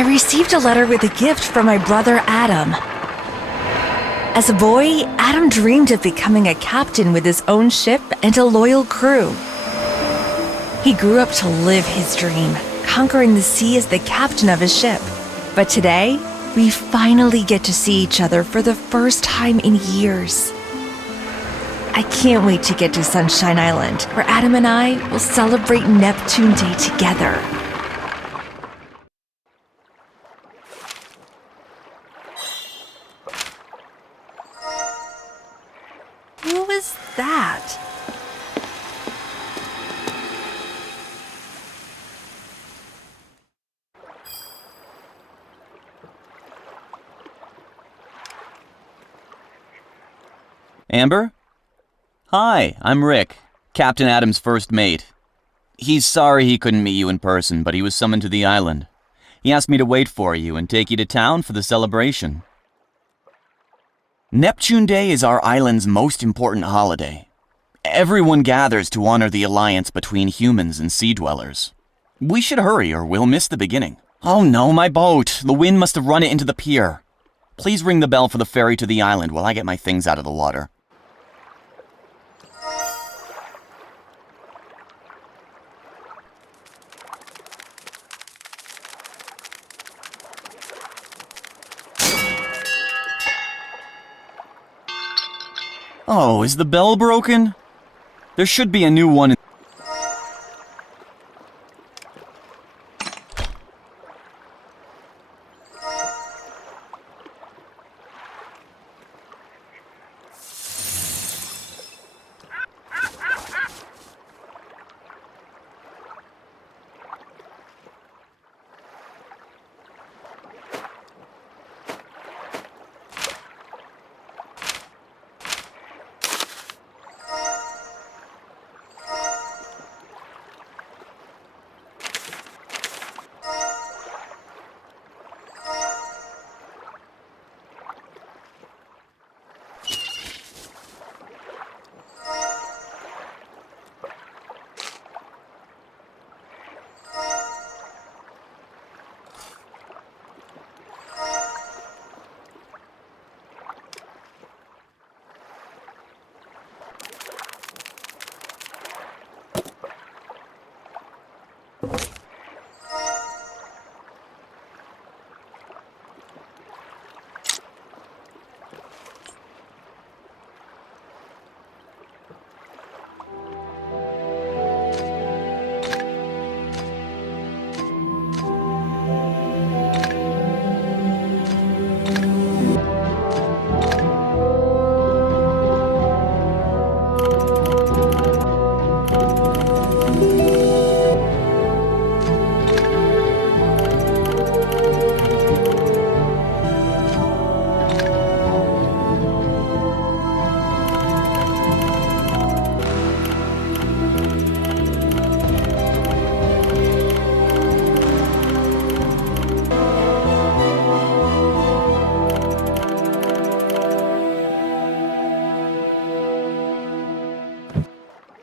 I received a letter with a gift from my brother Adam. As a boy, Adam dreamed of becoming a captain with his own ship and a loyal crew. He grew up to live his dream, conquering the sea as the captain of his ship. But today, we finally get to see each other for the first time in years. I can't wait to get to Sunshine Island, where Adam and I will celebrate Neptune Day together. Who was that? Amber? Hi, I'm Rick, Captain Adam's first mate. He's sorry he couldn't meet you in person, but he was summoned to the island. He asked me to wait for you and take you to town for the celebration. Neptune Day is our island's most important holiday. Everyone gathers to honor the alliance between humans and sea dwellers. We should hurry or we'll miss the beginning. Oh no, my boat! The wind must have run it into the pier. Please ring the bell for the ferry to the island while I get my things out of the water. Oh, is the bell broken? There should be a new one.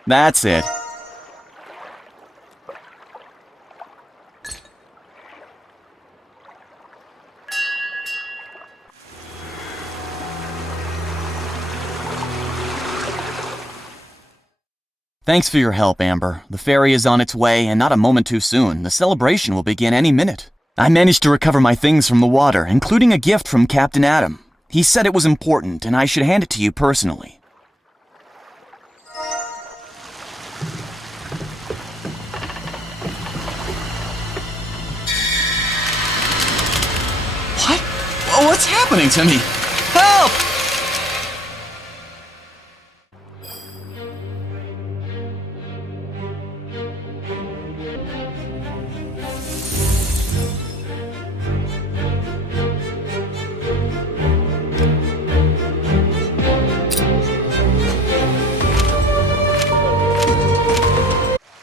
That's it. Thanks for your help, Amber. The ferry is on its way, and not a moment too soon. The celebration will begin any minute. I managed to recover my things from the water, including a gift from Captain Adam. He said it was important, and I should hand it to you personally. What? What's happening to me? Help!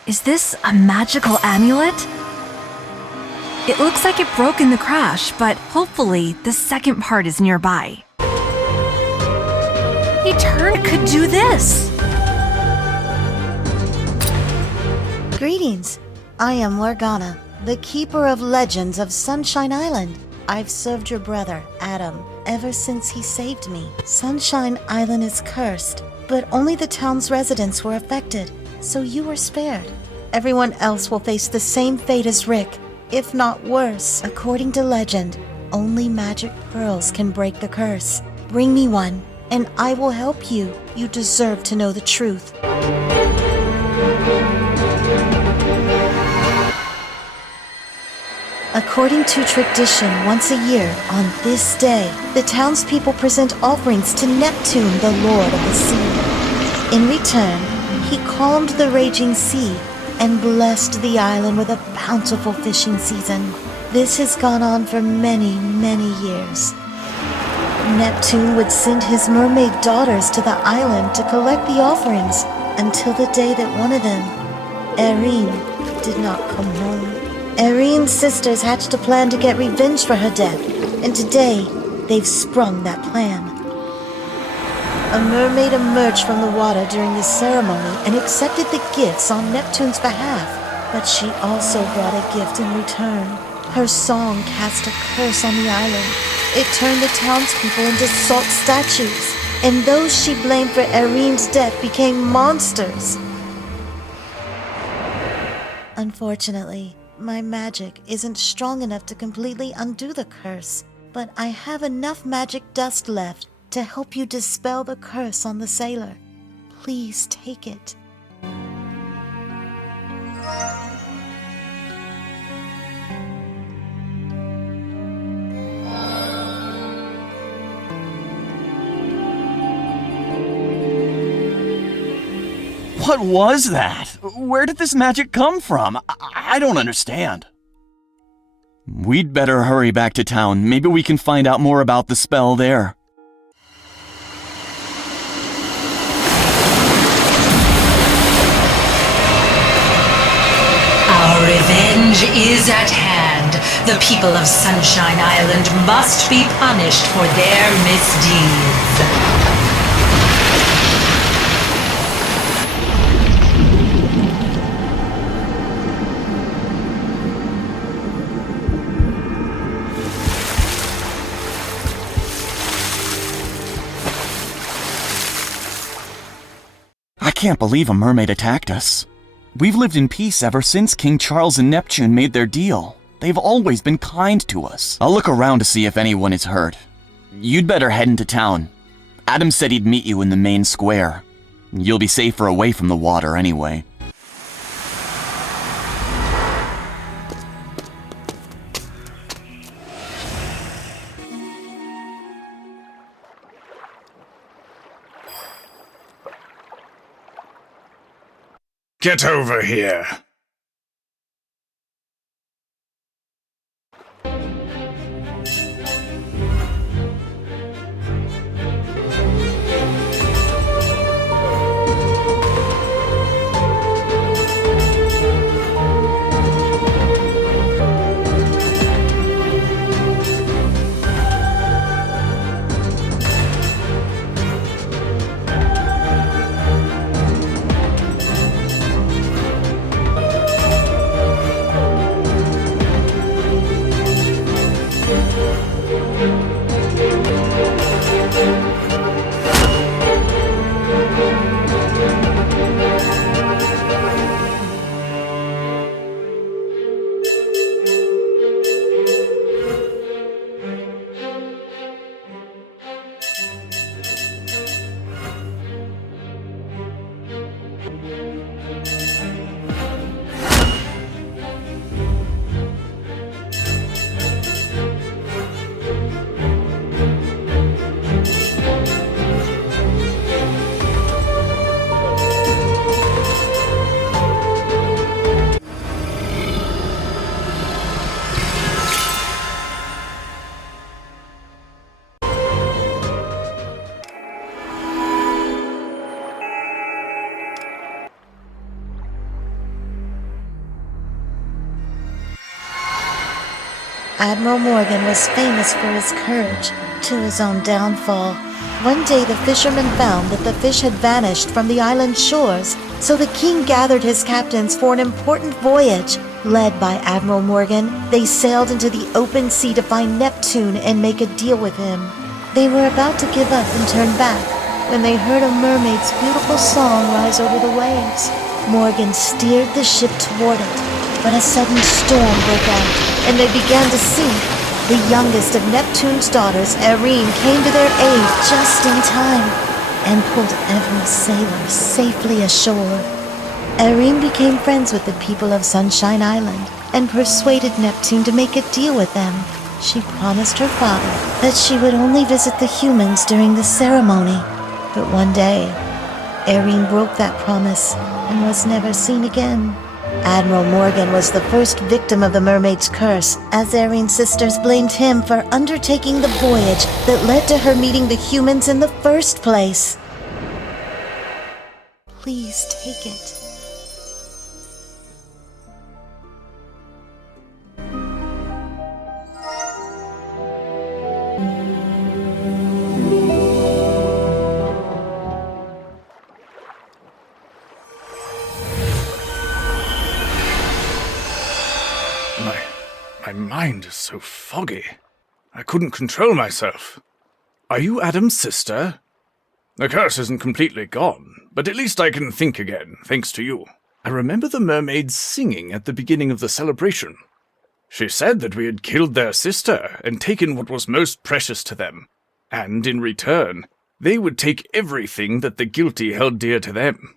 Is this a magical amulet? It looks like it broke in the crash, but hopefully the second part is nearby. It could do this! Greetings. I am Morgana, the keeper of legends of Sunshine Island. I've served your brother, Adam, ever since he saved me. Sunshine Island is cursed, but only the town's residents were affected, so you were spared. Everyone else will face the same fate as Rick, if not worse. According to legend, only magic pearls can break the curse. Bring me one, and I will help you. You deserve to know the truth. According to tradition, once a year, on this day, the townspeople present offerings to Neptune, the lord of the sea. In return, he calmed the raging sea and blessed the island with a bountiful fishing season. This has gone on for many, many years. Neptune would send his mermaid daughters to the island to collect the offerings until the day that one of them, Arene, did not come home. Arene's sisters hatched a plan to get revenge for her death, and today they've sprung that plan. A mermaid emerged from the water during the ceremony and accepted the gifts on Neptune's behalf, but she also brought a gift in return. Her song cast a curse on the island. It turned the townspeople into salt statues, and those she blamed for Arene's death became monsters. Unfortunately, my magic isn't strong enough to completely undo the curse, but I have enough magic dust left to help you dispel the curse on the sailor. Please take it. What was that? Where did this magic come from? I don't understand. We'd better hurry back to town. Maybe we can find out more about the spell there. Our revenge is at hand. The people of Sunshine Island must be punished for their misdeeds. I can't believe a mermaid attacked us. We've lived in peace ever since King Charles and Neptune made their deal. They've always been kind to us. I'll look around to see if anyone is hurt. You'd better head into town. Adam said he'd meet you in the main square. You'll be safer away from the water anyway. Get over here. Admiral Morgan was famous for his courage to his own downfall. One day the fishermen found that the fish had vanished from the island shores, so the king gathered his captains for an important voyage Led by Admiral Morgan, they sailed into the open sea to find Neptune and make a deal with him. They were about to give up and turn back when they heard a mermaid's beautiful song rise over the waves. Morgan steered the ship toward it, but a sudden storm broke out, and they began to sink. The youngest of Neptune's daughters, Arene, came to their aid just in time and pulled every sailor safely ashore. Arene became friends with the people of Sunshine Island and persuaded Neptune to make a deal with them. She promised her father that she would only visit the humans during the ceremony. But one day, Arene broke that promise and was never seen again. Admiral Morgan was the first victim of the mermaid's curse, as Arene's sisters blamed him for undertaking the voyage that led to her meeting the humans in the first place. Please take it. My mind is so foggy. I couldn't control myself. Are you Adam's sister? The curse isn't completely gone, but at least I can think again, thanks to you. I remember the mermaids singing at the beginning of the celebration. She said that we had killed their sister and taken what was most precious to them, and in return, they would take everything that the guilty held dear to them.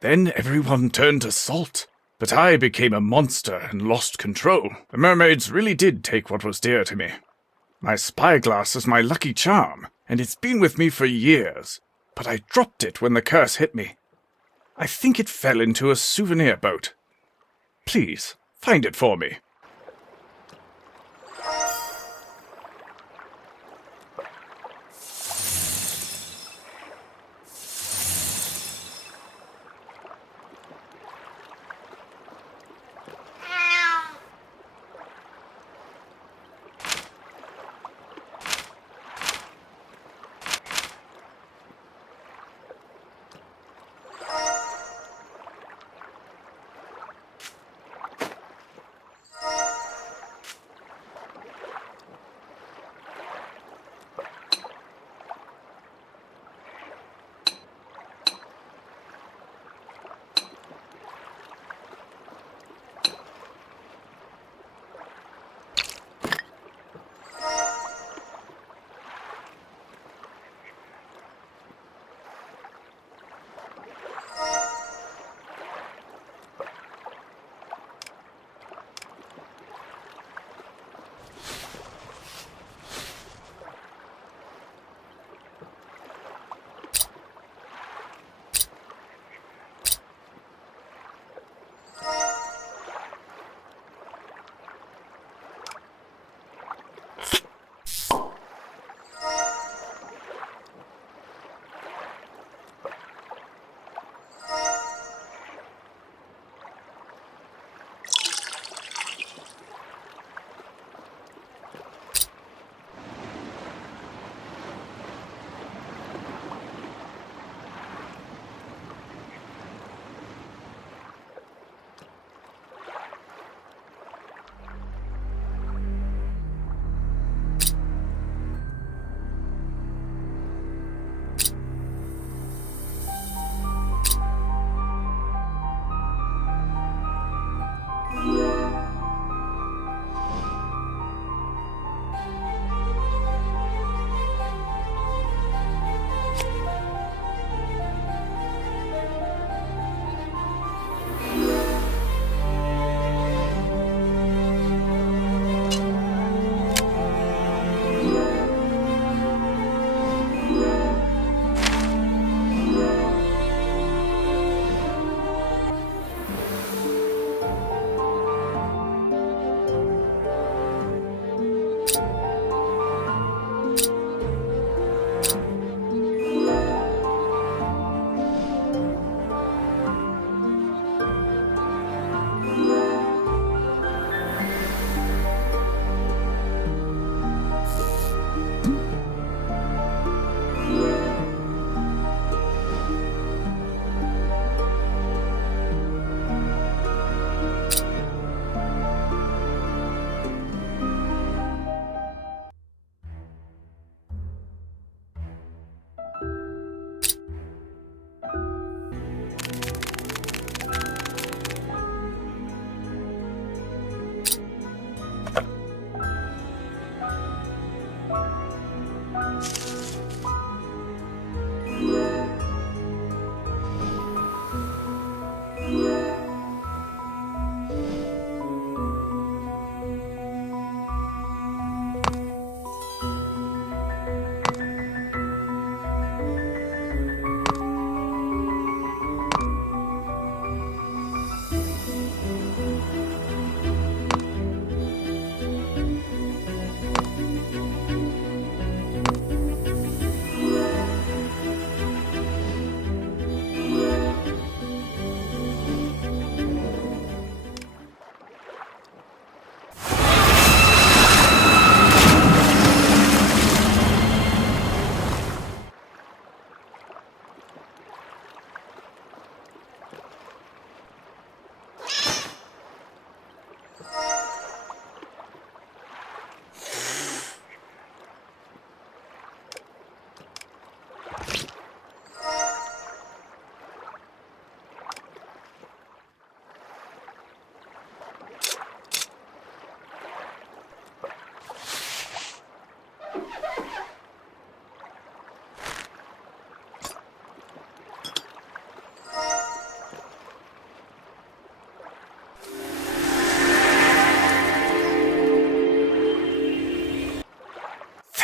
Then everyone turned to salt. But I became a monster and lost control. The mermaids really did take what was dear to me. My spyglass is my lucky charm, and it's been with me for years, but I dropped it when the curse hit me. I think it fell into a souvenir boat. Please, find it for me.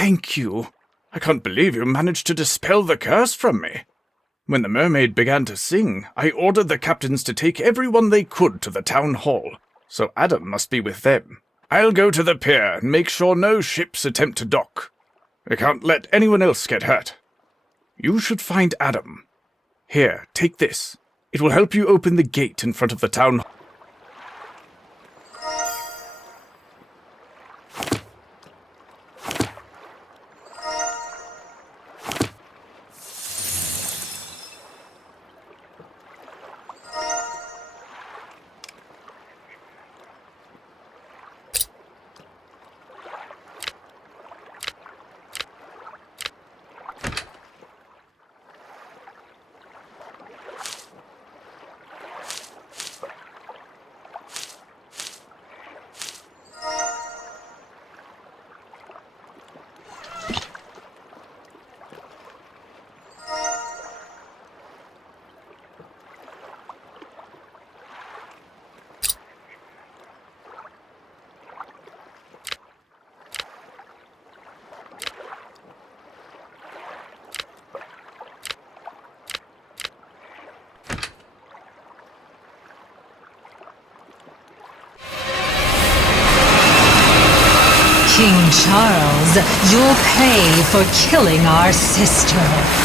Thank you. I can't believe you managed to dispel the curse from me. When the mermaid began to sing, I ordered the captains to take everyone they could to the town hall, so Adam must be with them. I'll go to the pier and make sure no ships attempt to dock. We can't let anyone else get hurt. You should find Adam. Here, take this. It will help you open the gate in front of the town hall. King Charles, you'll pay for killing our sister.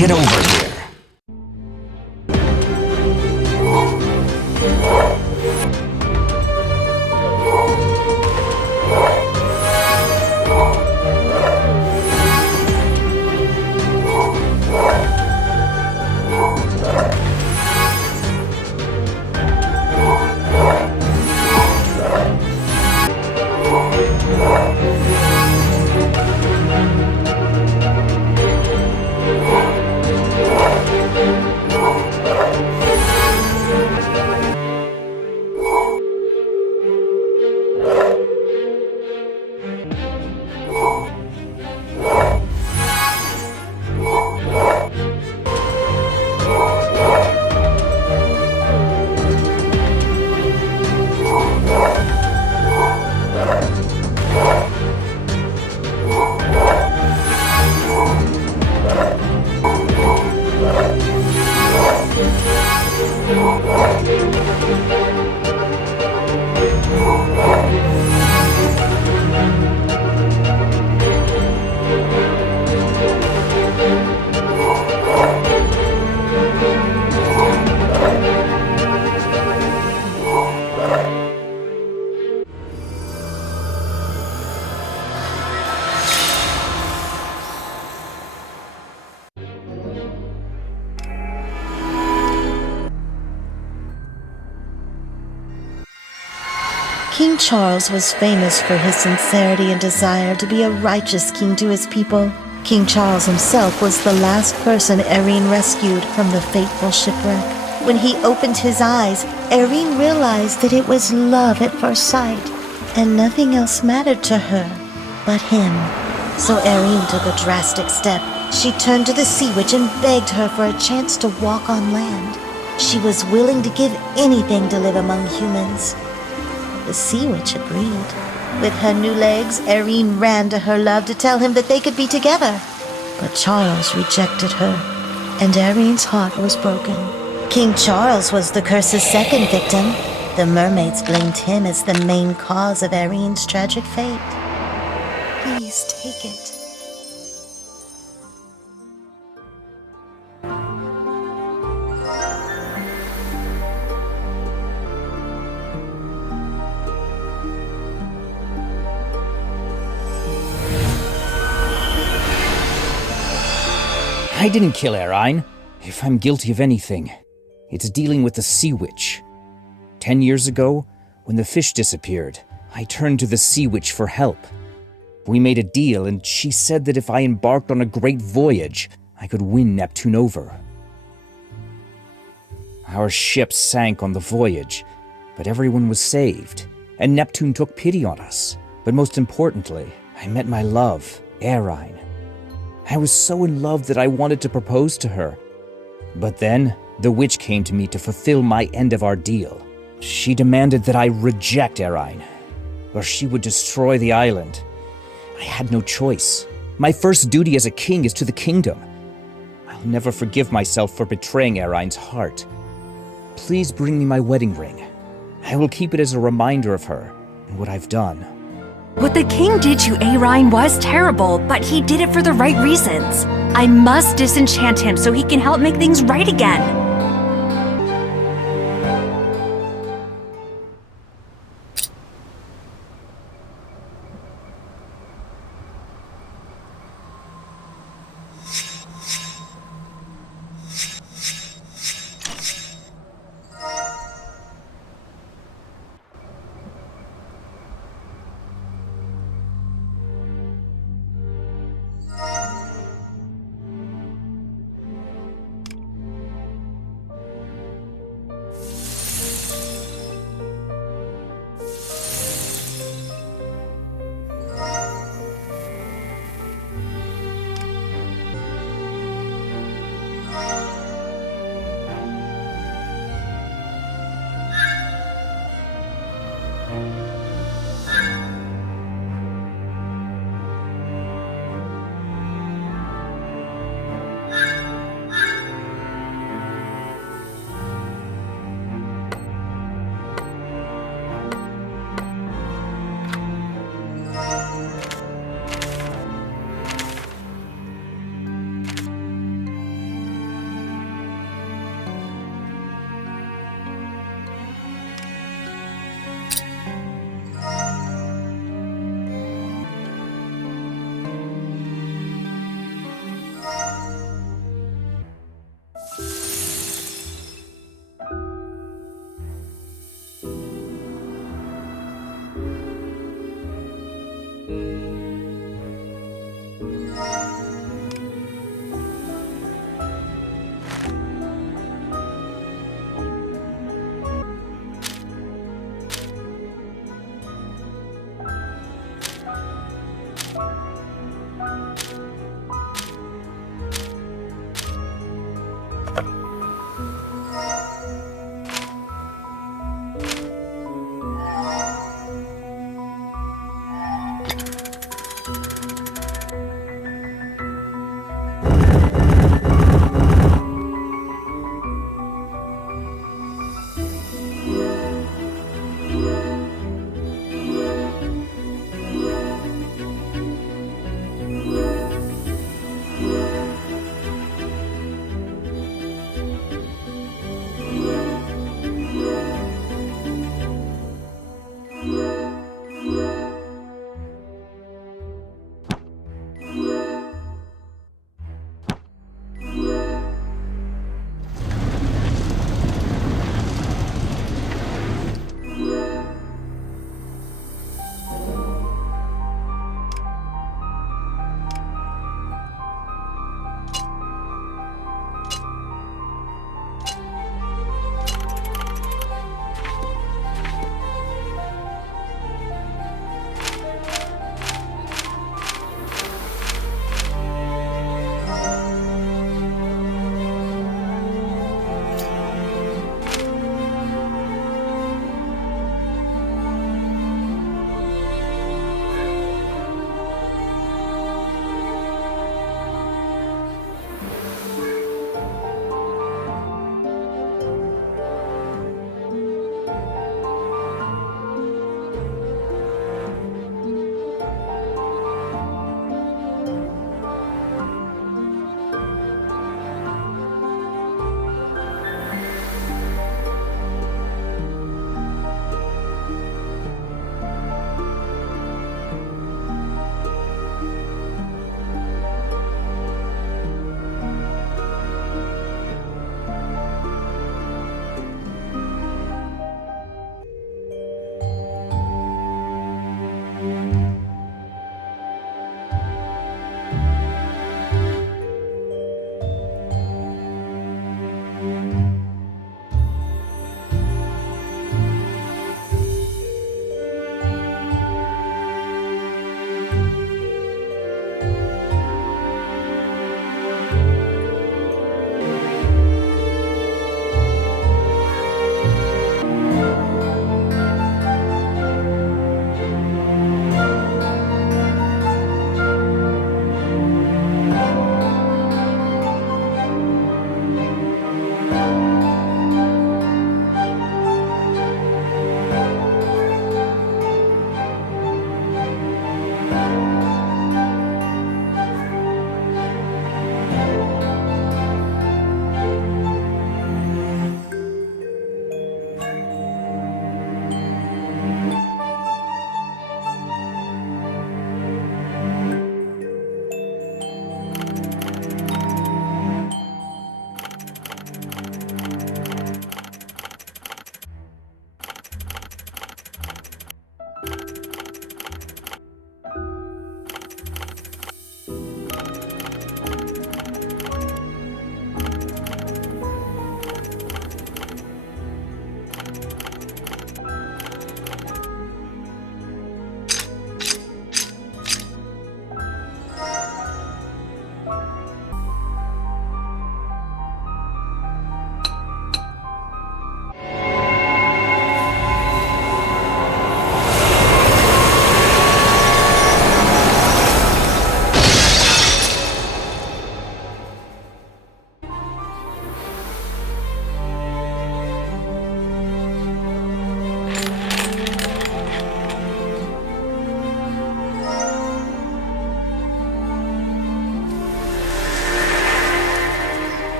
Get over here. King Charles was famous for his sincerity and desire to be a righteous king to his people. King Charles himself was the last person Arene rescued from the fateful shipwreck. When he opened his eyes, Arene realized that it was love at first sight, and nothing else mattered to her but him. So Arene took a drastic step. She turned to the sea witch and begged her for a chance to walk on land. She was willing to give anything to live among humans. The sea witch agreed. With her new legs, Arene ran to her love to tell him that they could be together. But Charles rejected her, and Arene's heart was broken. King Charles was the curse's second victim. The mermaids blamed him as the main cause of Arene's tragic fate. Please take it. I didn't kill Arene. If I'm guilty of anything, it's dealing with the sea witch. 10 years ago, when the fish disappeared, I turned to the sea witch for help. We made a deal, and she said that if I embarked on a great voyage, I could win Neptune over. Our ship sank on the voyage, but everyone was saved, and Neptune took pity on us. But most importantly, I met my love, Arene. I was so in love that I wanted to propose to her. But then, the witch came to me to fulfill my end of our deal. She demanded that I reject Arene, or she would destroy the island. I had no choice. My first duty as a king is to the kingdom. I'll never forgive myself for betraying Arene's heart. Please bring me my wedding ring. I will keep it as a reminder of her and what I've done. What the king did to Arene was terrible, but he did it for the right reasons. I must disenchant him so he can help make things right again.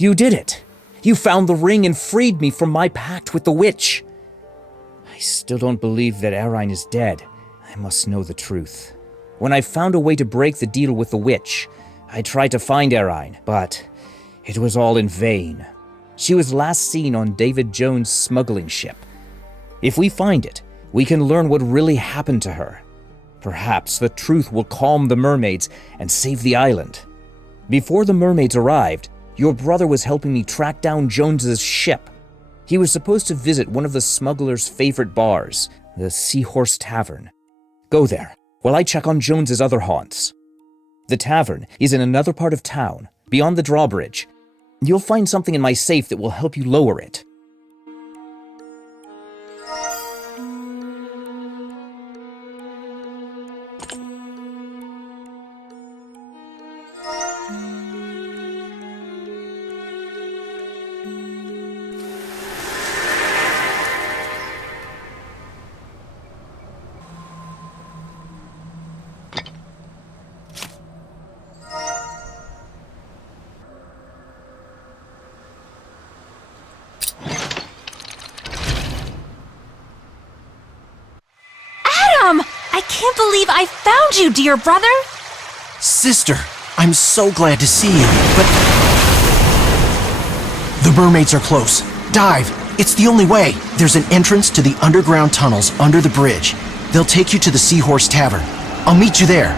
You did it! You found the ring and freed me from my pact with the witch! I still don't believe that Arene is dead. I must know the truth. When I found a way to break the deal with the witch, I tried to find Arene, but it was all in vain. She was last seen on Davy Jones' smuggling ship. If we find it, we can learn what really happened to her. Perhaps the truth will calm the mermaids and save the island. Before the mermaids arrived, your brother was helping me track down Jones's ship. He was supposed to visit one of the smugglers' favorite bars, the Seahorse Tavern. Go there, while I check on Jones's other haunts. The tavern is in another part of town, beyond the drawbridge. You'll find something in my safe that will help you lower it. I can't believe I found you, dear brother! Sister, I'm so glad to see you, but... The mermaids are close. Dive! It's the only way. There's an entrance to the underground tunnels under the bridge. They'll take you to the Seahorse Tavern. I'll meet you there.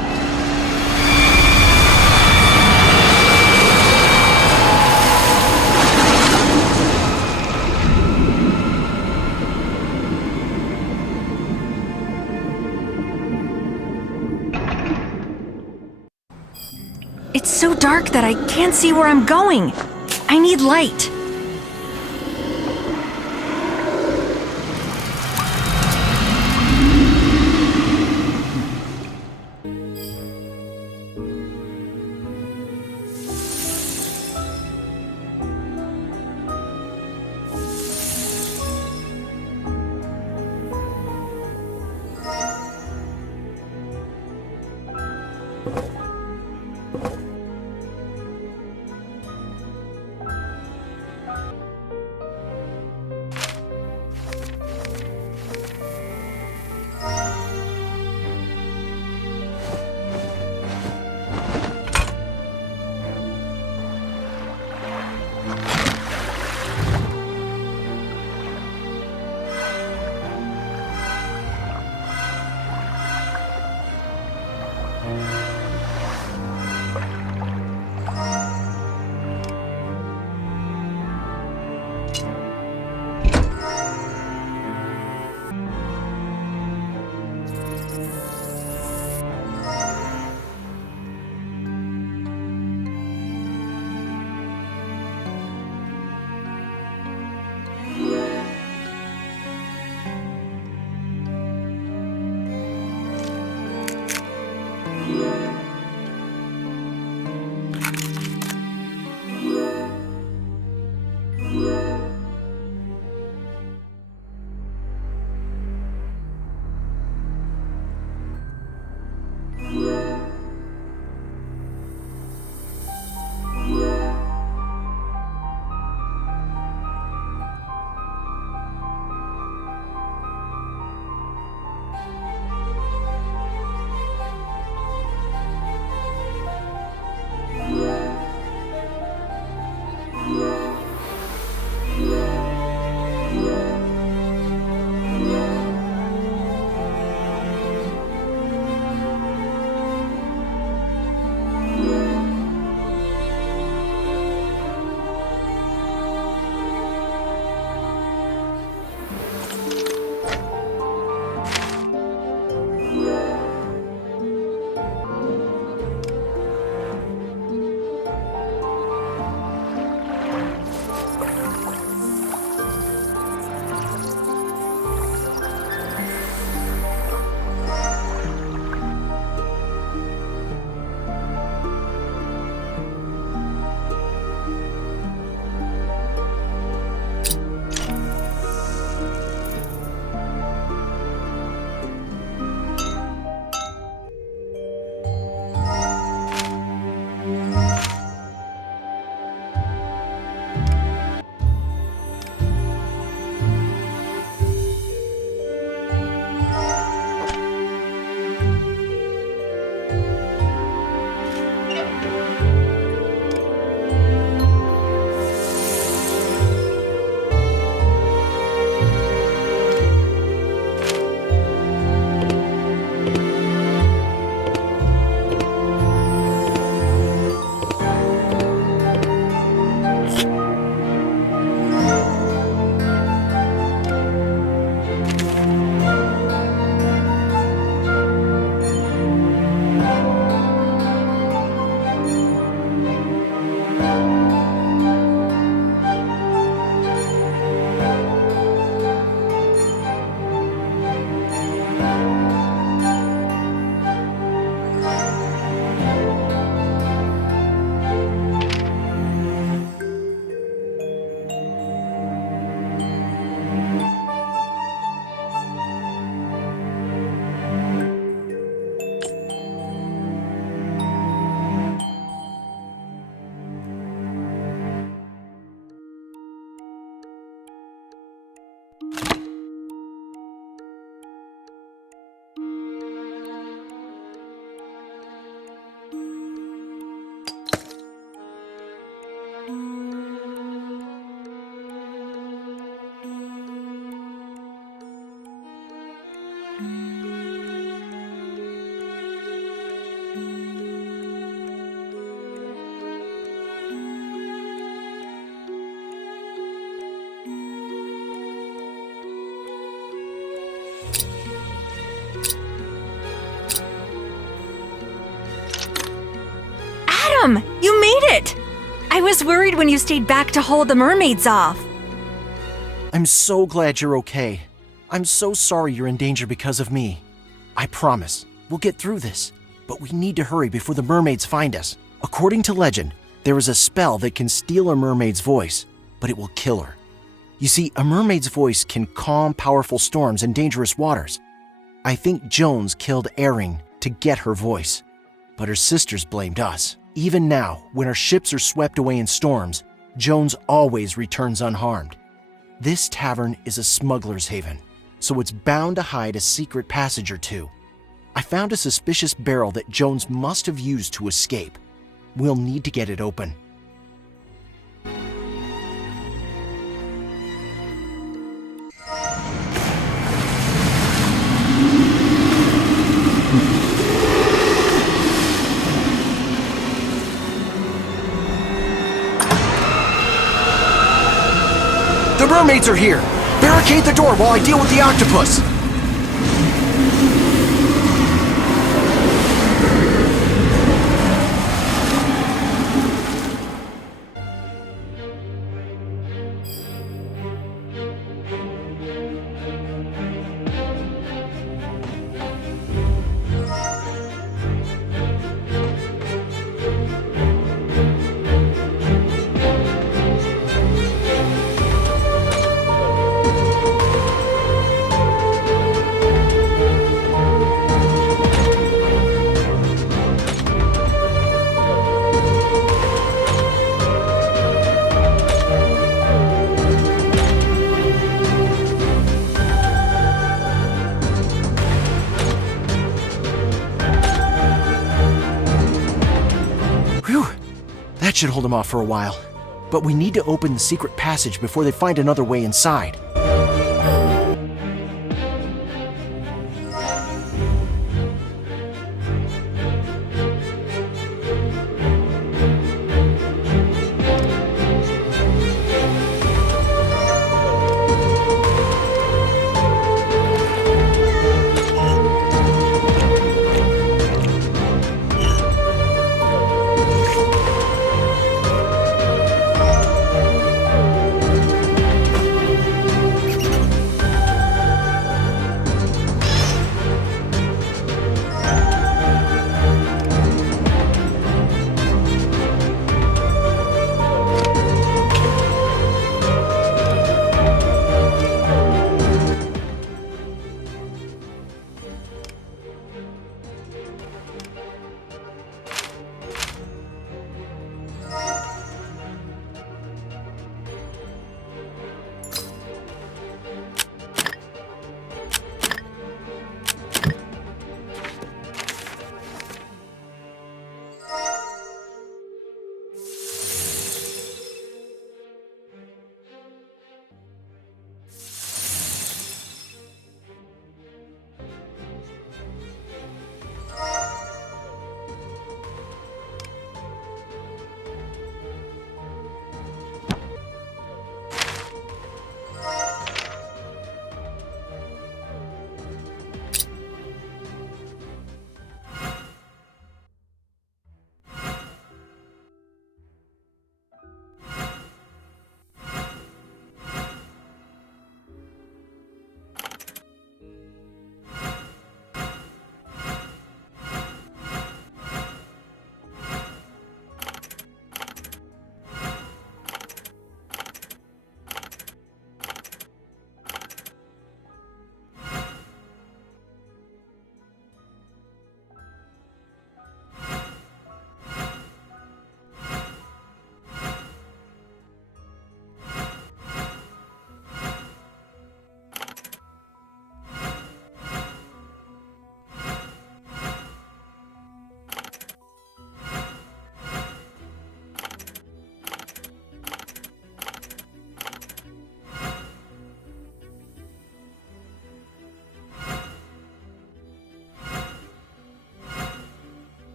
It's so dark that I can't see where I'm going. I need light. Adam, you made it! I was worried when you stayed back to hold the mermaids off. I'm so glad you're okay. I'm so sorry you're in danger because of me. I promise, we'll get through this, but we need to hurry before the mermaids find us. According to legend, there is a spell that can steal a mermaid's voice, but it will kill her. You see, a mermaid's voice can calm powerful storms and dangerous waters. I think Jones killed Arene to get her voice, but her sisters blamed us. Even now, when our ships are swept away in storms, Jones always returns unharmed. This tavern is a smuggler's haven, so it's bound to hide a secret passage or two. I found a suspicious barrel that Jones must have used to escape. We'll need to get it open. The mermaids are here! Barricade the door while I deal with the octopus! That should hold them off for a while. But we need to open the secret passage before they find another way inside.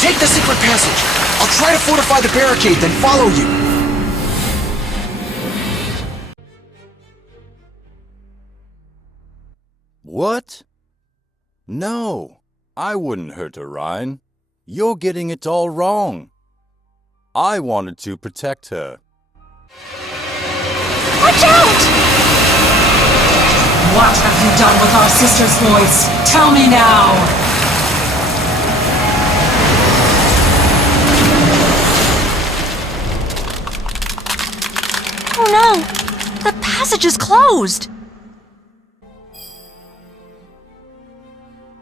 Take the secret passage. I'll try to fortify the barricade, then follow you. What? No, I wouldn't hurt Arene. You're getting it all wrong. I wanted to protect her. Watch out! What have you done with our sister's voice? Tell me now! Oh no! The passage is closed!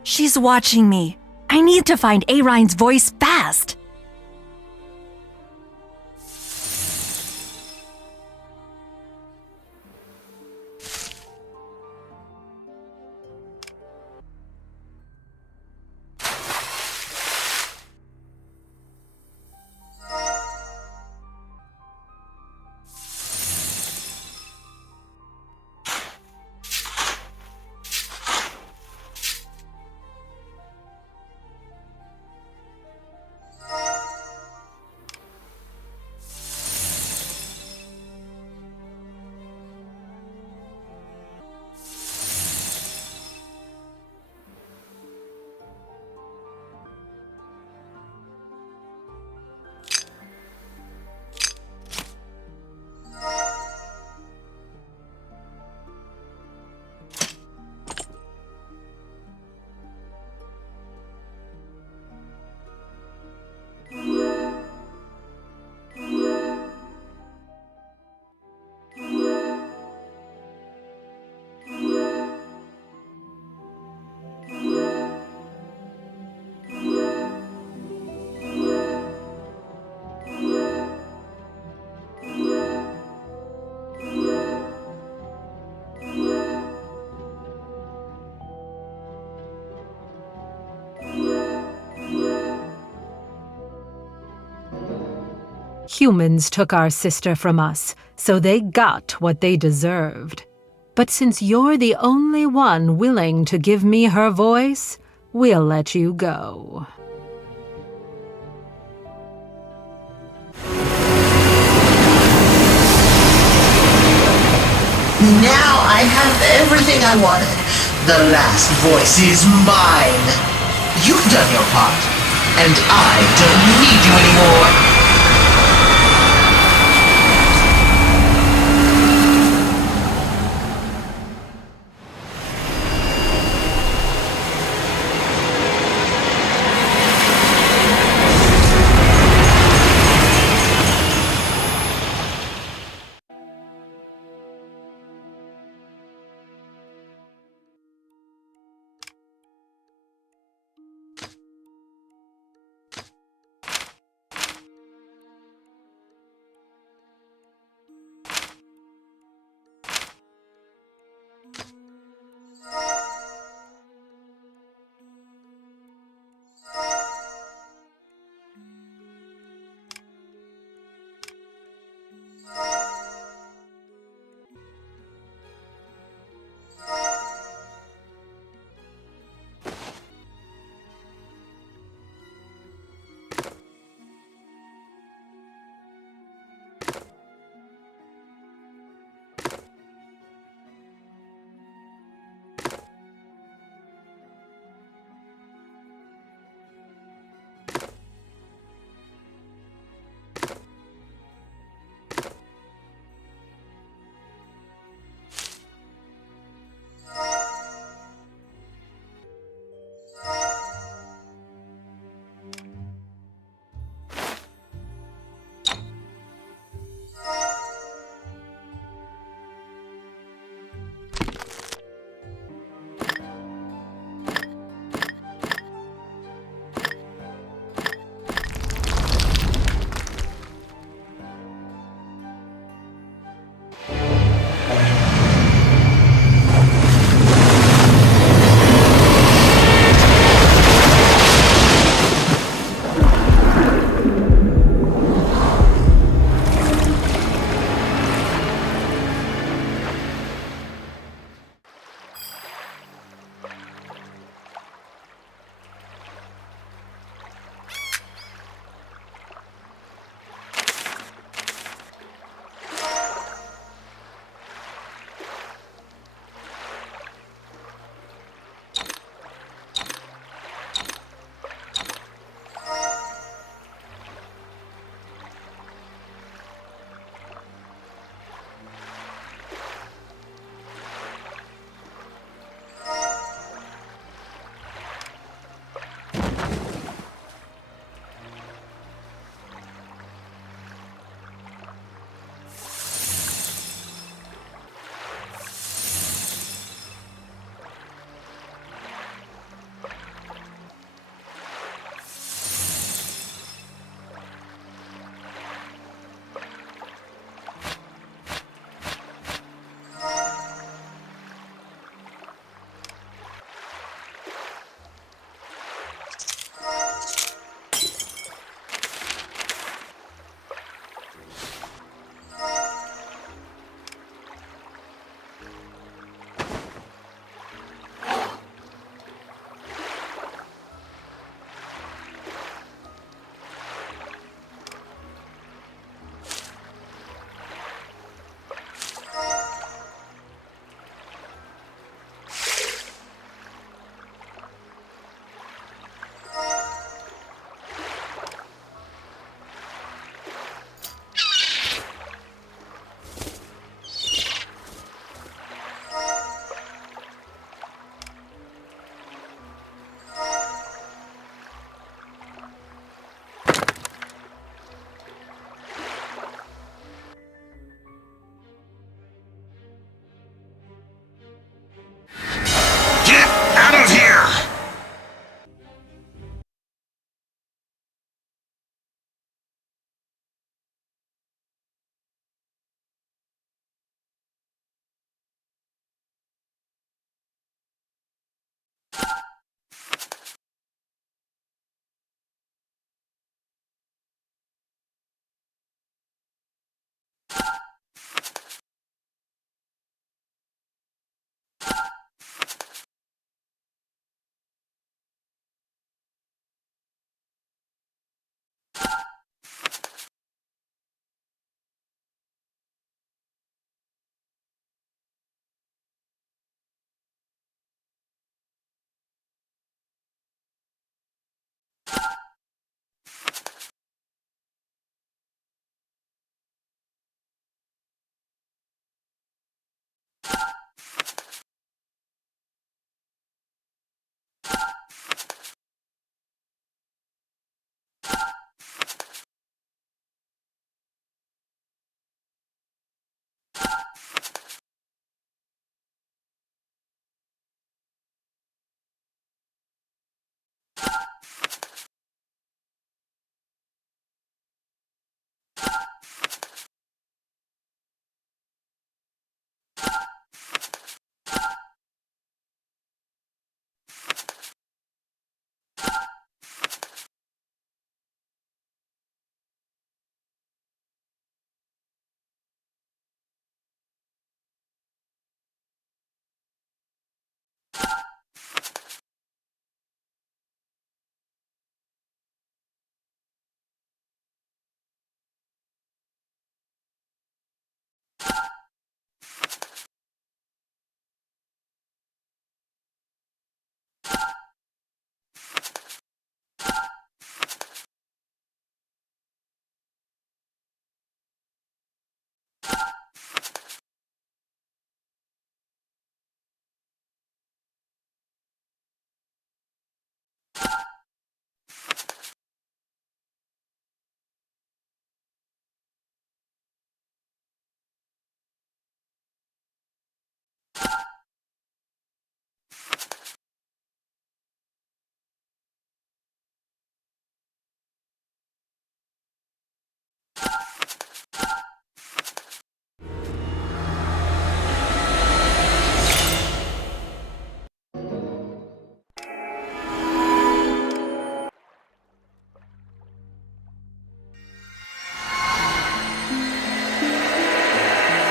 She's watching me. I need to find Arine's voice fast. Humans took our sister from us, so they got what they deserved. But since you're the only one willing to give me her voice, we'll let you go. Now I have everything I wanted. The last voice is mine. You've done your part, and I don't need you anymore.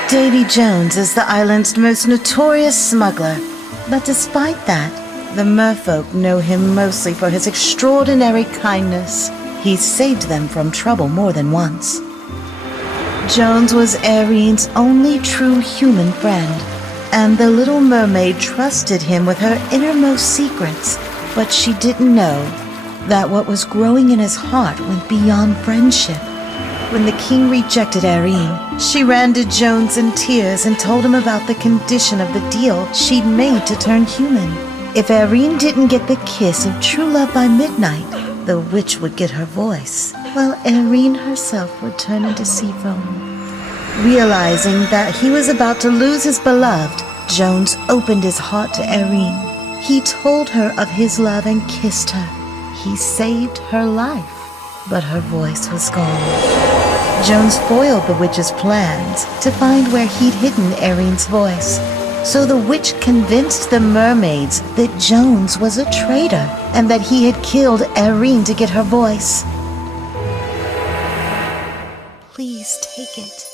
Davy Jones is the island's most notorious smuggler, but despite that, the merfolk know him mostly for his extraordinary kindness. He's saved them from trouble more than once. Jones was Arene's only true human friend, and the Little Mermaid trusted him with her innermost secrets, but she didn't know that what was growing in his heart went beyond friendship. When the king rejected Arene, she ran to Jones in tears and told him about the condition of the deal she'd made to turn human. If Arene didn't get the kiss of true love by midnight, the witch would get her voice, while Arene herself would turn into sea foam. Realizing that he was about to lose his beloved, Jones opened his heart to Arene. He told her of his love and kissed her. He saved her life, but her voice was gone. Jones foiled the witch's plans to find where he'd hidden Arene's voice. So the witch convinced the mermaids that Jones was a traitor and that he had killed Arene to get her voice. Please take it.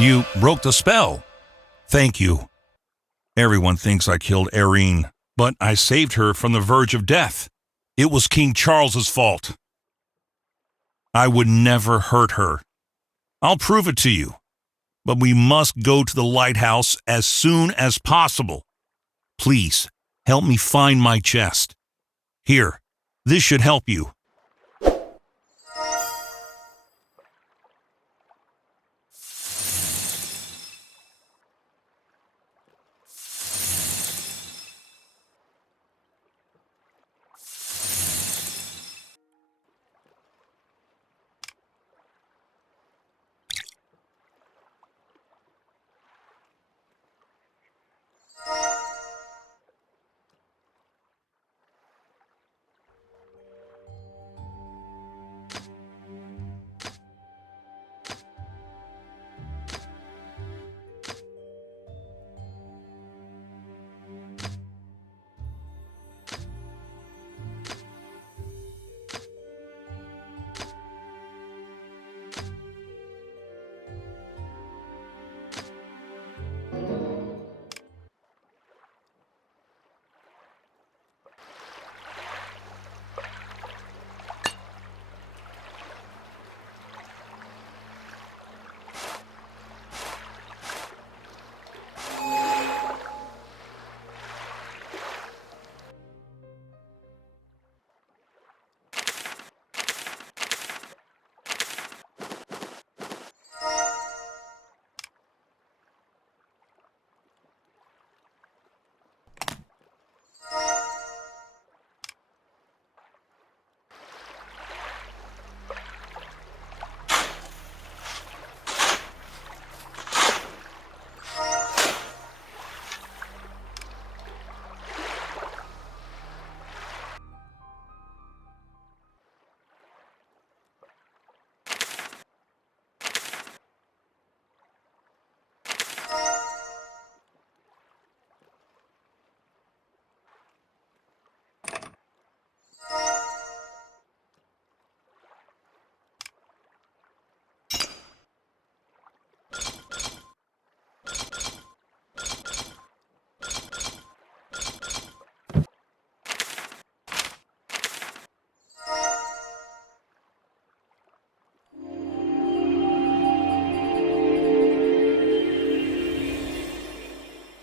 You broke the spell. Thank you. Everyone thinks I killed Arene, but I saved her from the verge of death. It was King Charles's fault. I would never hurt her. I'll prove it to you. But we must go to the lighthouse as soon as possible. Please, help me find my chest. Here, this should help you.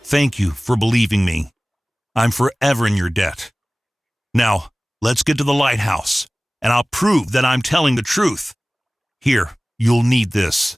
Thank you for believing me. I'm forever in your debt. Now, let's get to the lighthouse, and I'll prove that I'm telling the truth. Here, you'll need this.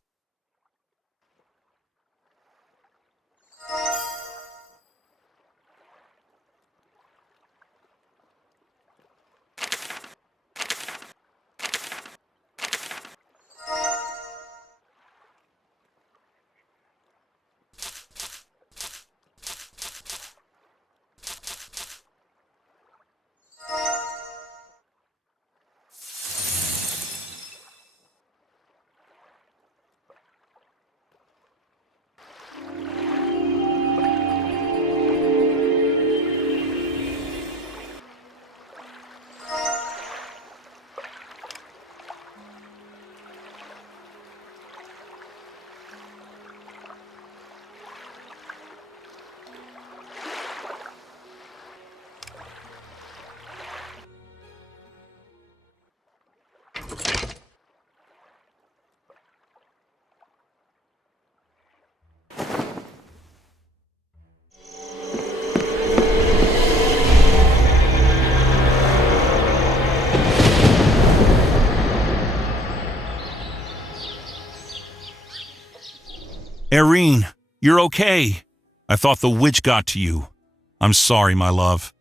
Arene, you're okay. I thought the witch got to you. I'm sorry, my love.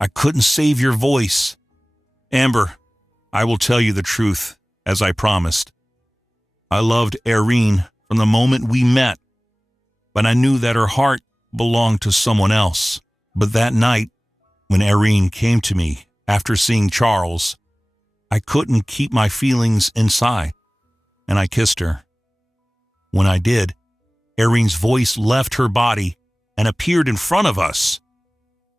I couldn't save your voice. Amber, I will tell you the truth, as I promised. I loved Arene from the moment we met, but I knew that her heart belonged to someone else. But that night, when Arene came to me after seeing Charles, I couldn't keep my feelings inside, and I kissed her. When I did, Arene's voice left her body and appeared in front of us.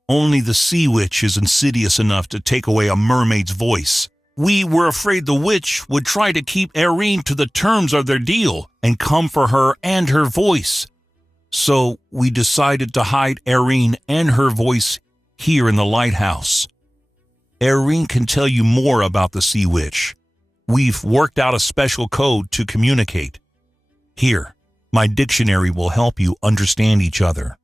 Only the sea witch is insidious enough to take away a mermaid's voice. We were afraid the witch would try to keep Arene to the terms of their deal and come for her and her voice. So we decided to hide Arene and her voice here in the lighthouse. Arene can tell you more about the sea witch. We've worked out a special code to communicate. Here, my dictionary will help you understand each other.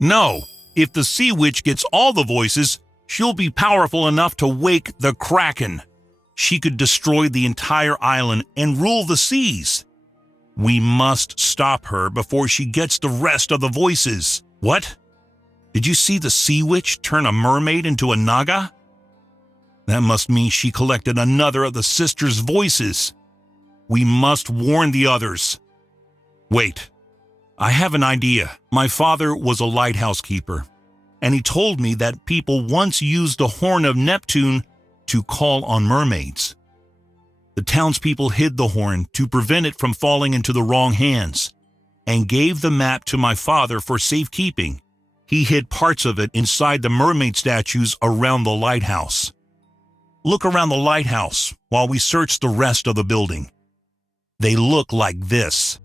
No, if the sea witch gets all the voices, she'll be powerful enough to wake the Kraken. She could destroy the entire island and rule the seas. We must stop her before she gets the rest of the voices. What? Did you see the sea witch turn a mermaid into a naga? That must mean she collected another of the sisters' voices. We must warn the others. Wait. I have an idea. My father was a lighthouse keeper, and he told me that people once used the horn of Neptune to call on mermaids. The townspeople hid the horn to prevent it from falling into the wrong hands, and gave the map to my father for safekeeping. He hid parts of it inside the mermaid statues around the lighthouse. Look around the lighthouse while we search the rest of the building. They look like this.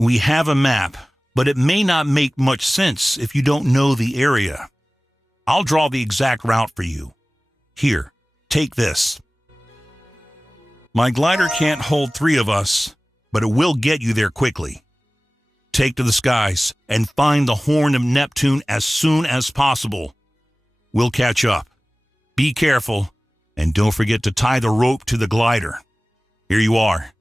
We have a map, but it may not make much sense if you don't know the area. I'll draw the exact route for you. Here, take this. My glider can't hold 3 of us, but it will get you there quickly. Take to the skies and find the Horn of Neptune as soon as possible. We'll catch up. Be careful, and don't forget to tie the rope to the glider. Here you are.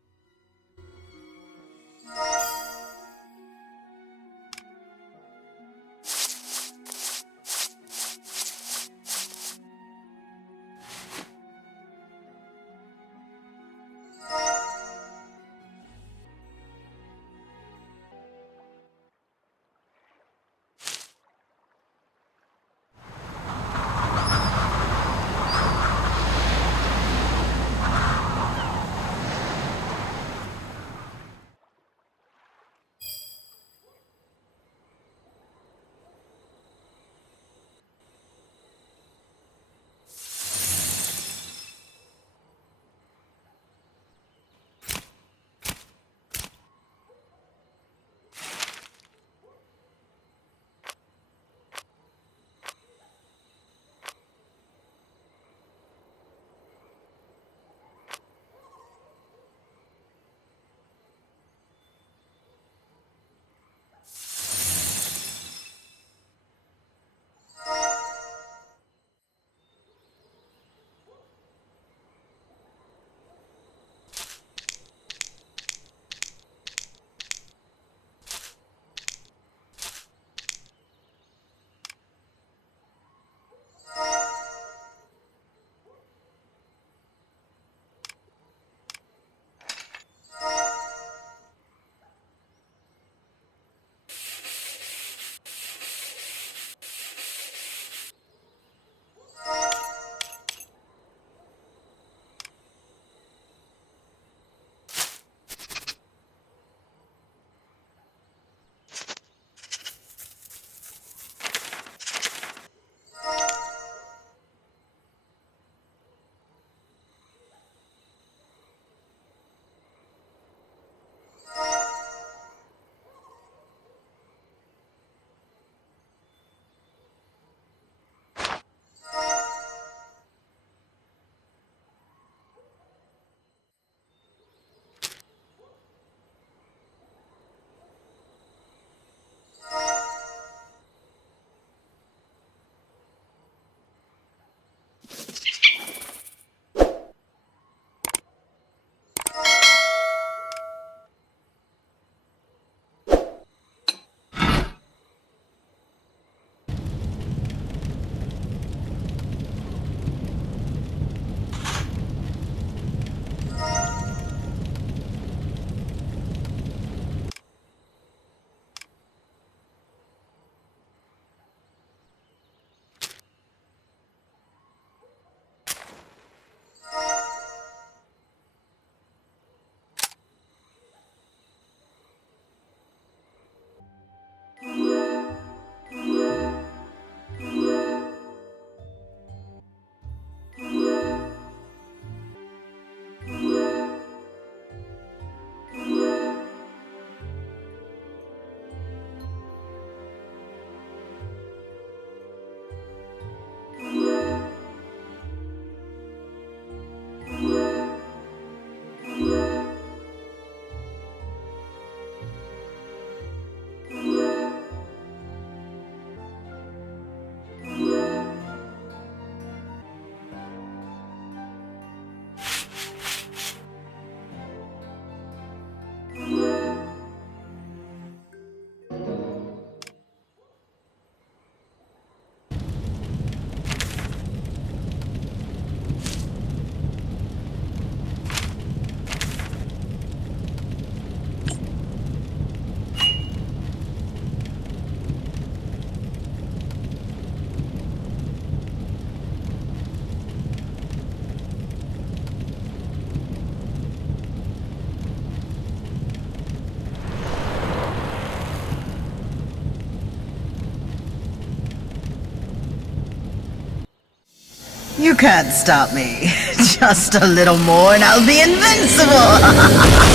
You can't stop me. Just a little more and I'll be invincible!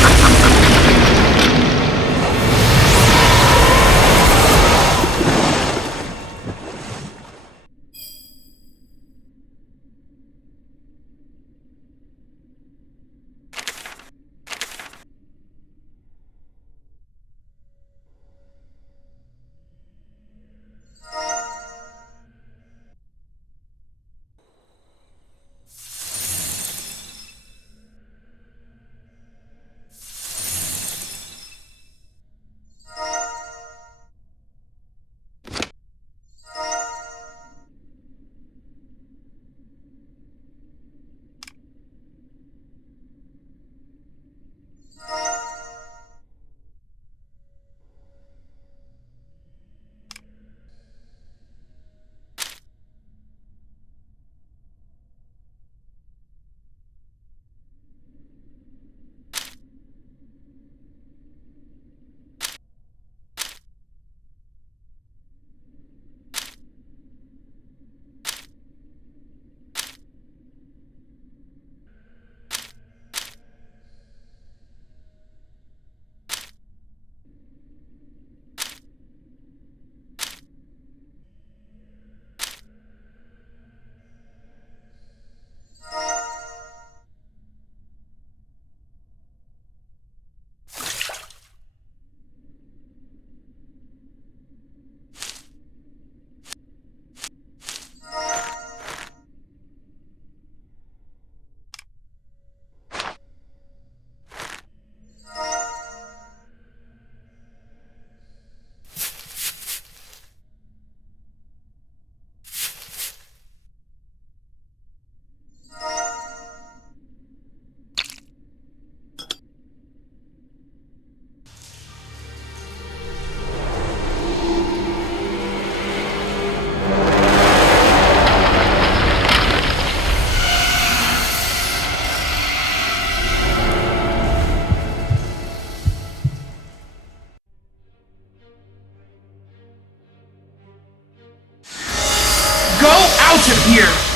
Out of here!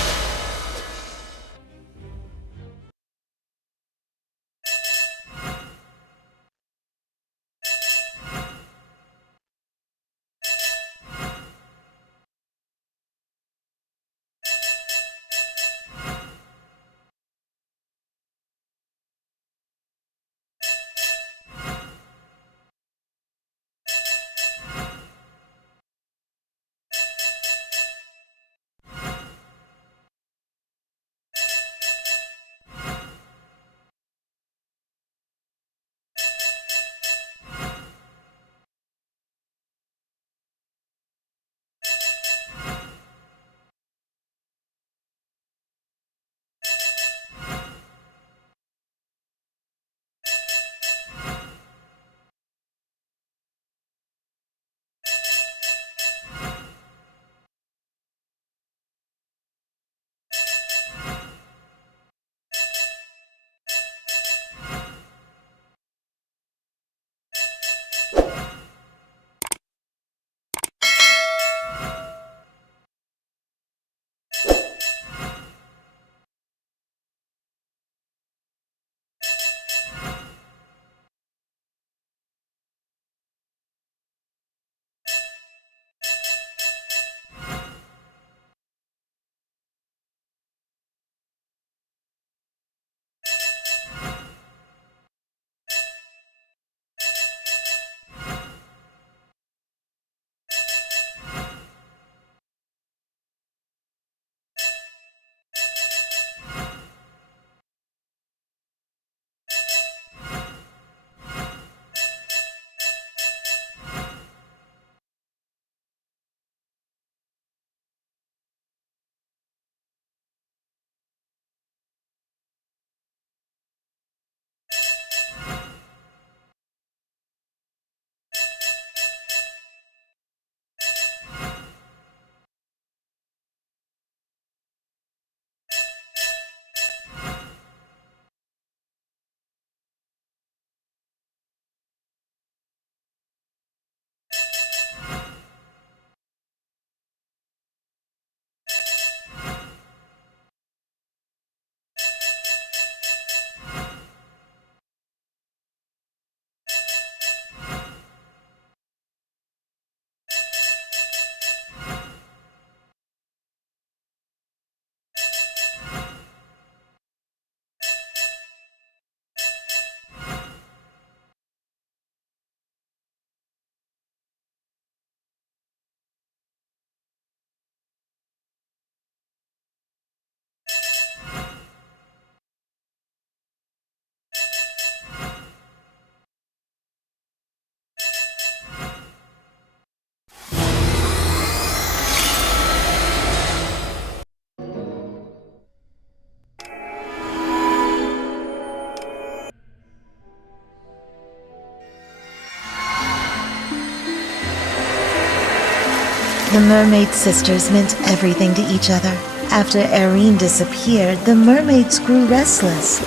The mermaid sisters meant everything to each other. After Arene disappeared, the mermaids grew restless.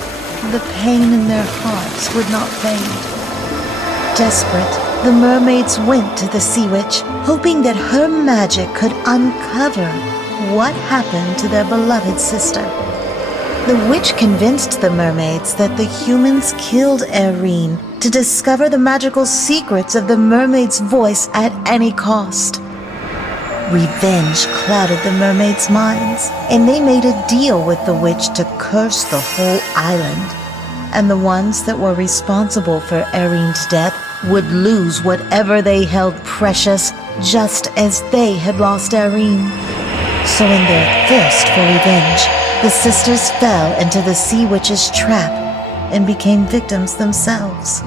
The pain in their hearts would not fade. Desperate, the mermaids went to the sea witch, hoping that her magic could uncover what happened to their beloved sister. The witch convinced the mermaids that the humans killed Arene to discover the magical secrets of the mermaid's voice at any cost. Revenge clouded the mermaids' minds, and they made a deal with the witch to curse the whole island. And the ones that were responsible for Arene's death would lose whatever they held precious, just as they had lost Arene. So in their thirst for revenge, the sisters fell into the sea witch's trap and became victims themselves.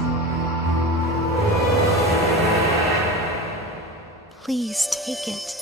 Please take it.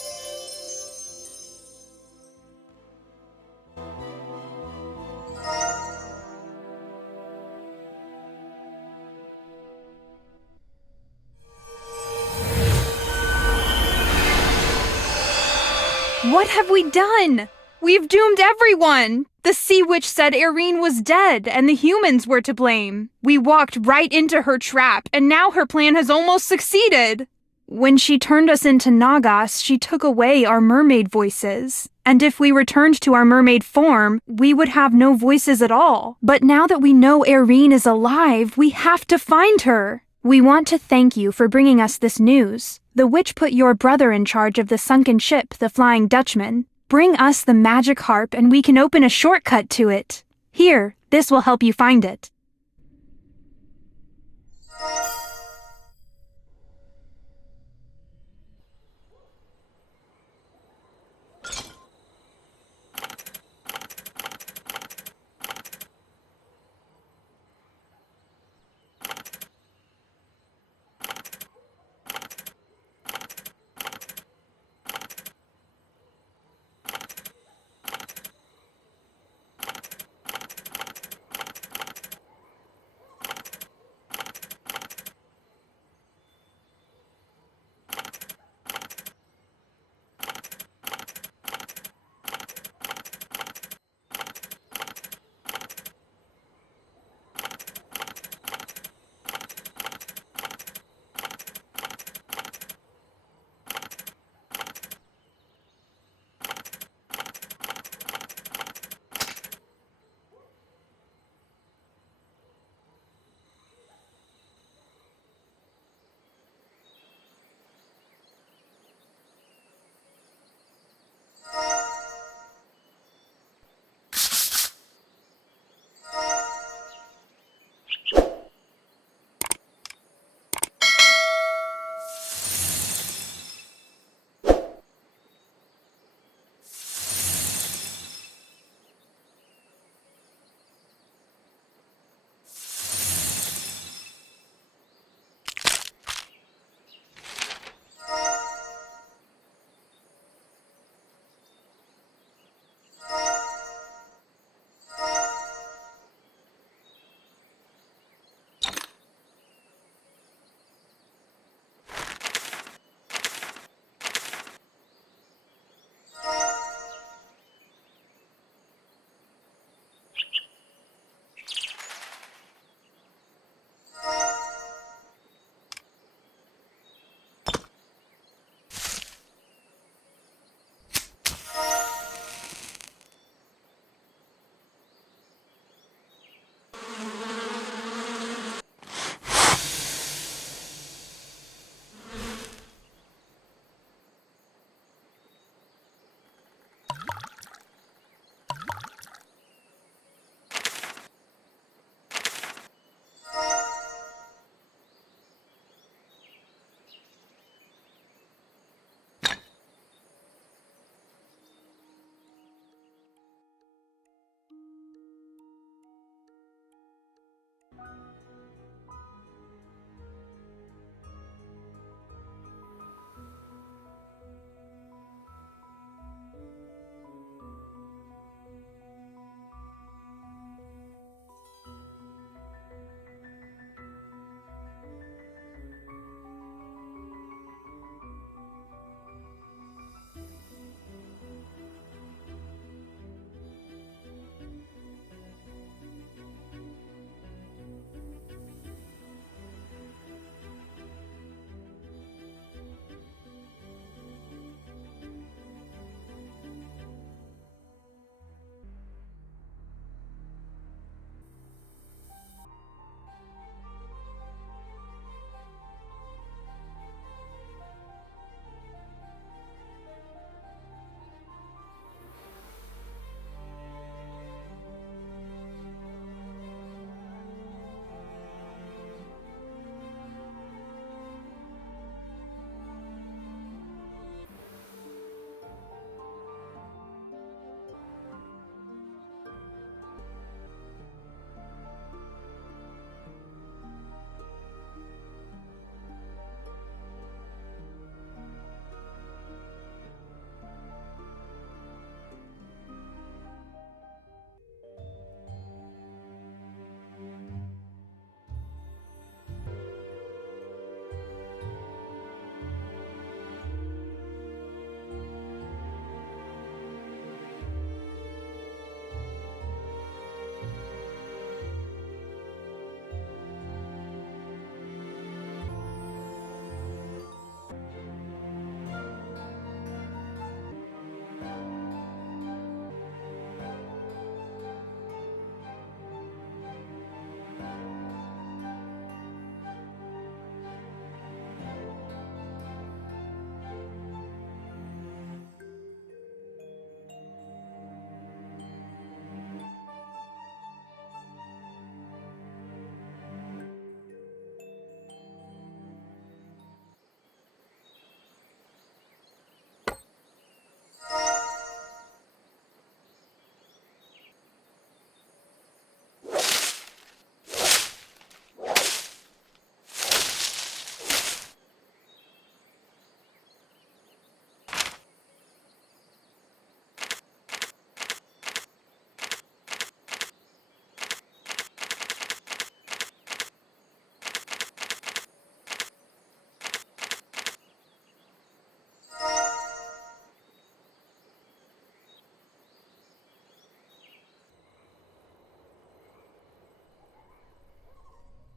What have we done? We've doomed everyone! The sea witch said Arene was dead and the humans were to blame. We walked right into her trap, and now her plan has almost succeeded. When she turned us into Nagas, she took away our mermaid voices. And if we returned to our mermaid form, we would have no voices at all. But now that we know Arene is alive, we have to find her. We want to thank you for bringing us this news. The witch put your brother in charge of the sunken ship, the Flying Dutchman. Bring us the magic harp and we can open a shortcut to it. Here, this will help you find it.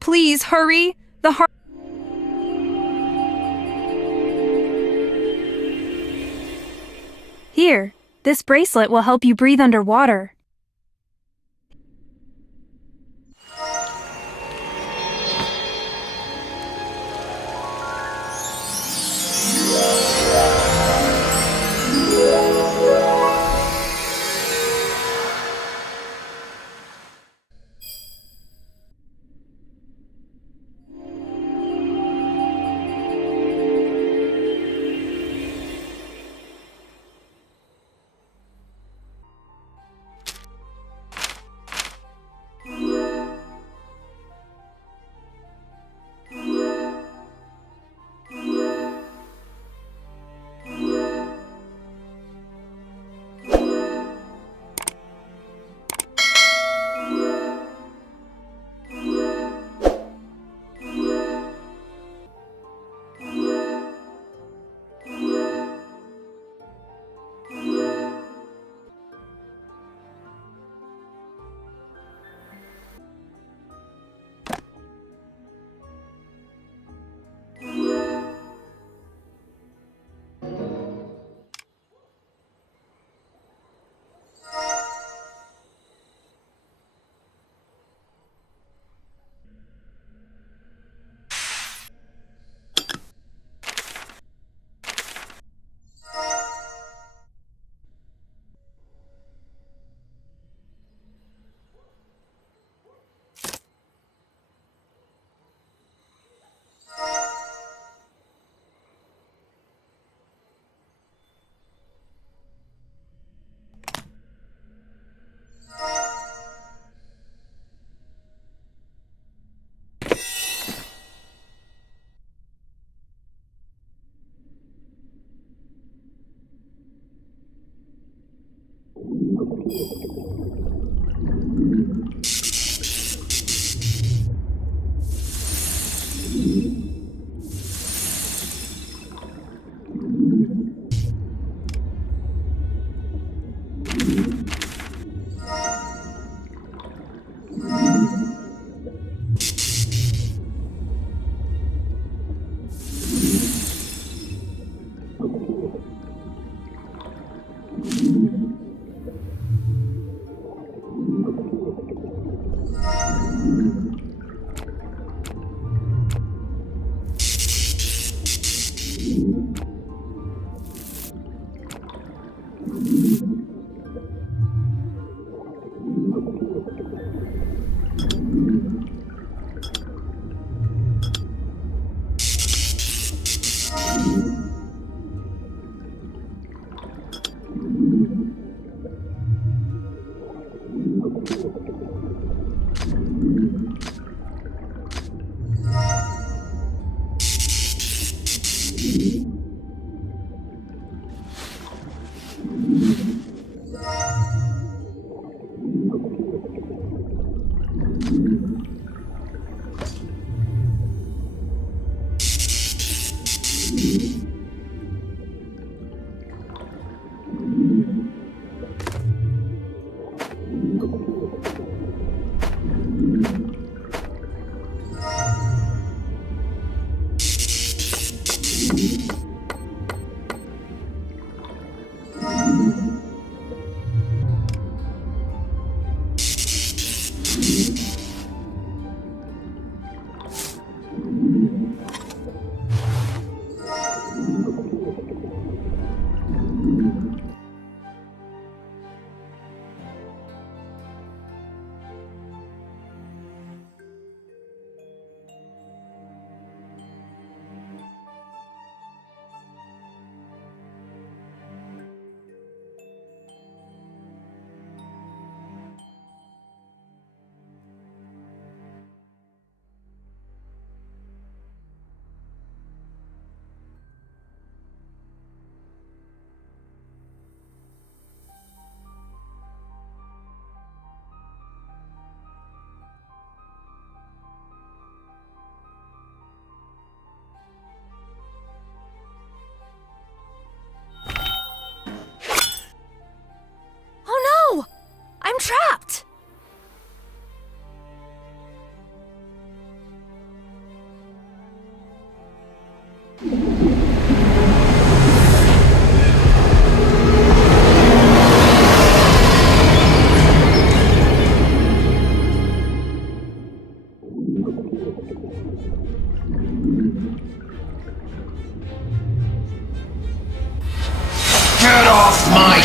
Please, hurry! The heart. Here, this bracelet will help you breathe underwater.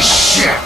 ship!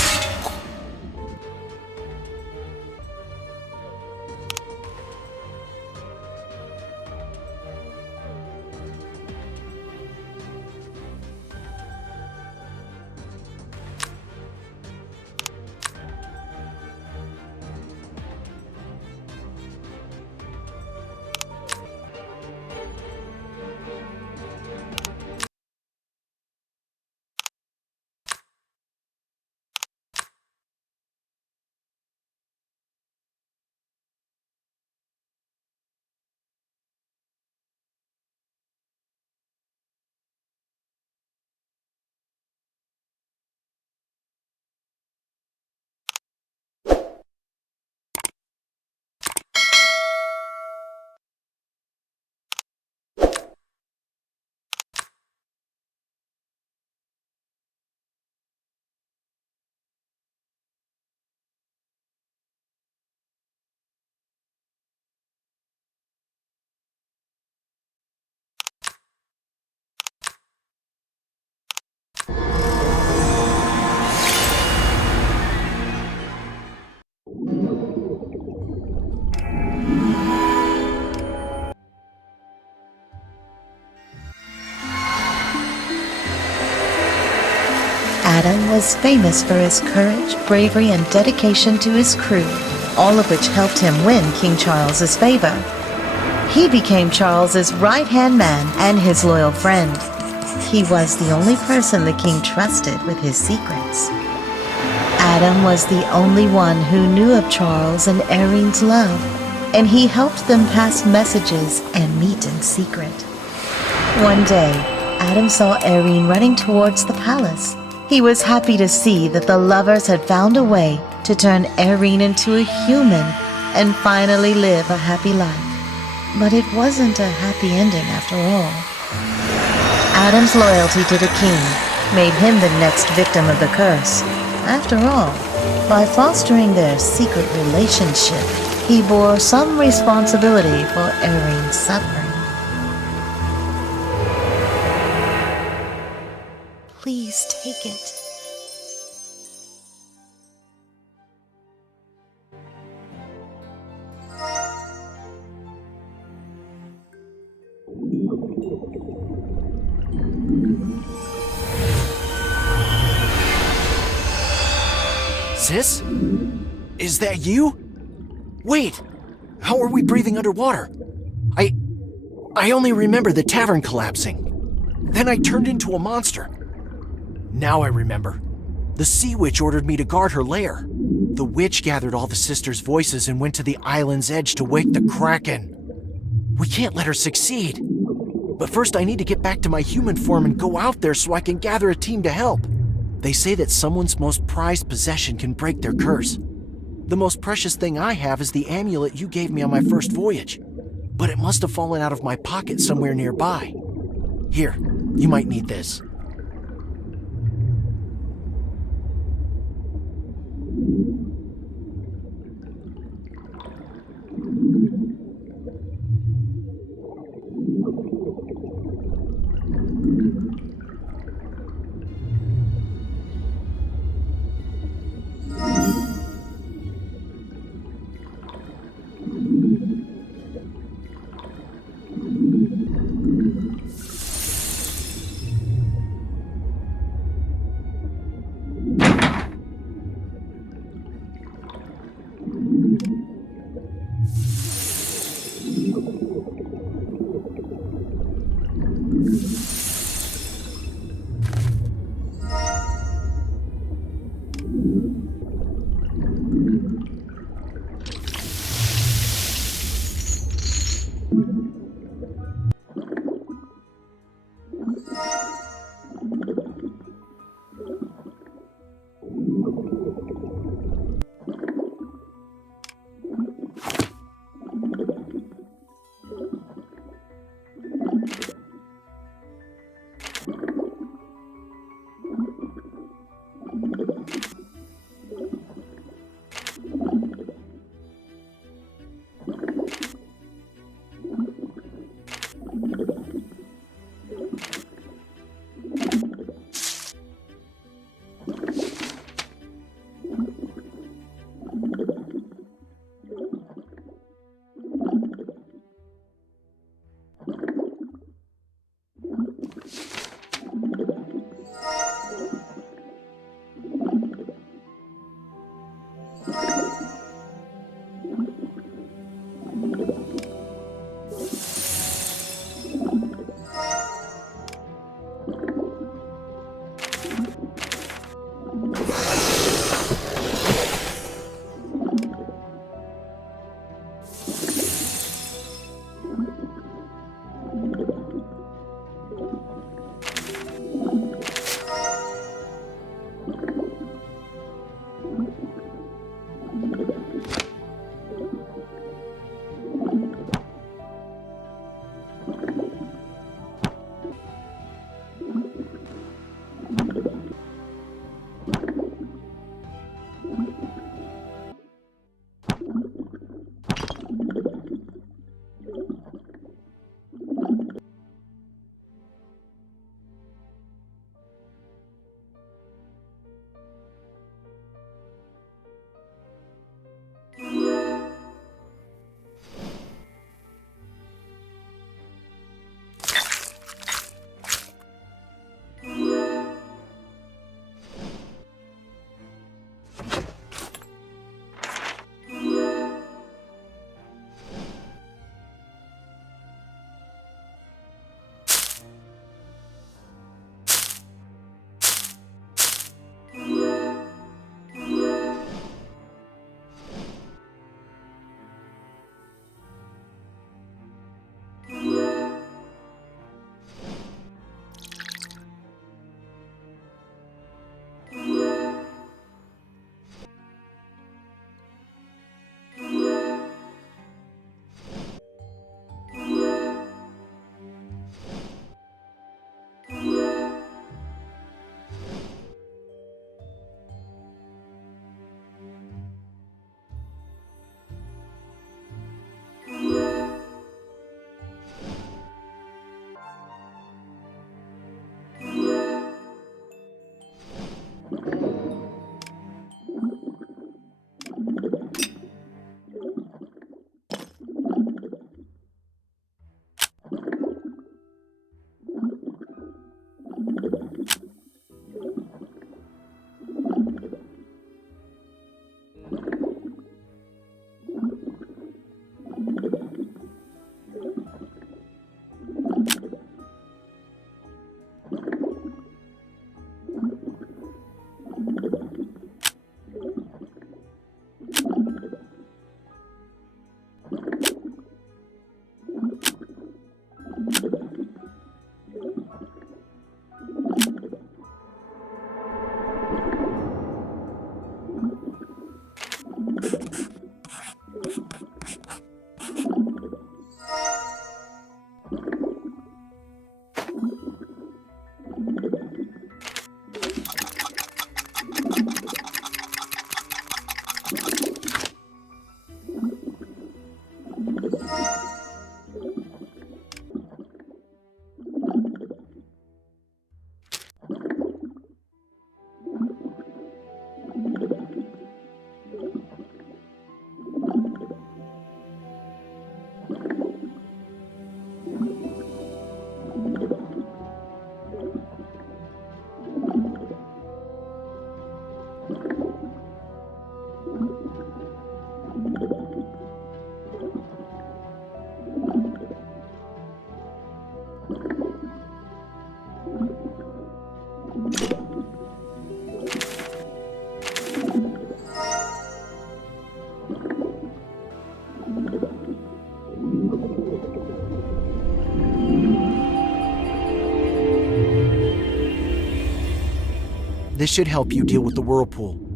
Adam was famous for his courage, bravery, and dedication to his crew, all of which helped him win King Charles's favor. He became Charles's right-hand man and his loyal friend. He was the only person the king trusted with his secrets. Adam was the only one who knew of Charles and Arene's love, and he helped them pass messages and meet in secret. One day, Adam saw Arene running towards the palace. He was happy to see that the lovers had found a way to turn Arene into a human and finally live a happy life. But it wasn't a happy ending after all. Adam's loyalty to the king made him the next victim of the curse. After all, by fostering their secret relationship, he bore some responsibility for Arene's suffering. Please take it. Sis? Is that you? Wait! How are we breathing underwater? I only remember the tavern collapsing. Then I turned into a monster. Now I remember. The Sea Witch ordered me to guard her lair. The witch gathered all the sisters' voices and went to the island's edge to wake the Kraken. We can't let her succeed. But first I need to get back to my human form and go out there so I can gather a team to help. They say that someone's most prized possession can break their curse. The most precious thing I have is the amulet you gave me on my first voyage. But it must have fallen out of my pocket somewhere nearby. Here, you might need this. This should help you deal with the whirlpool.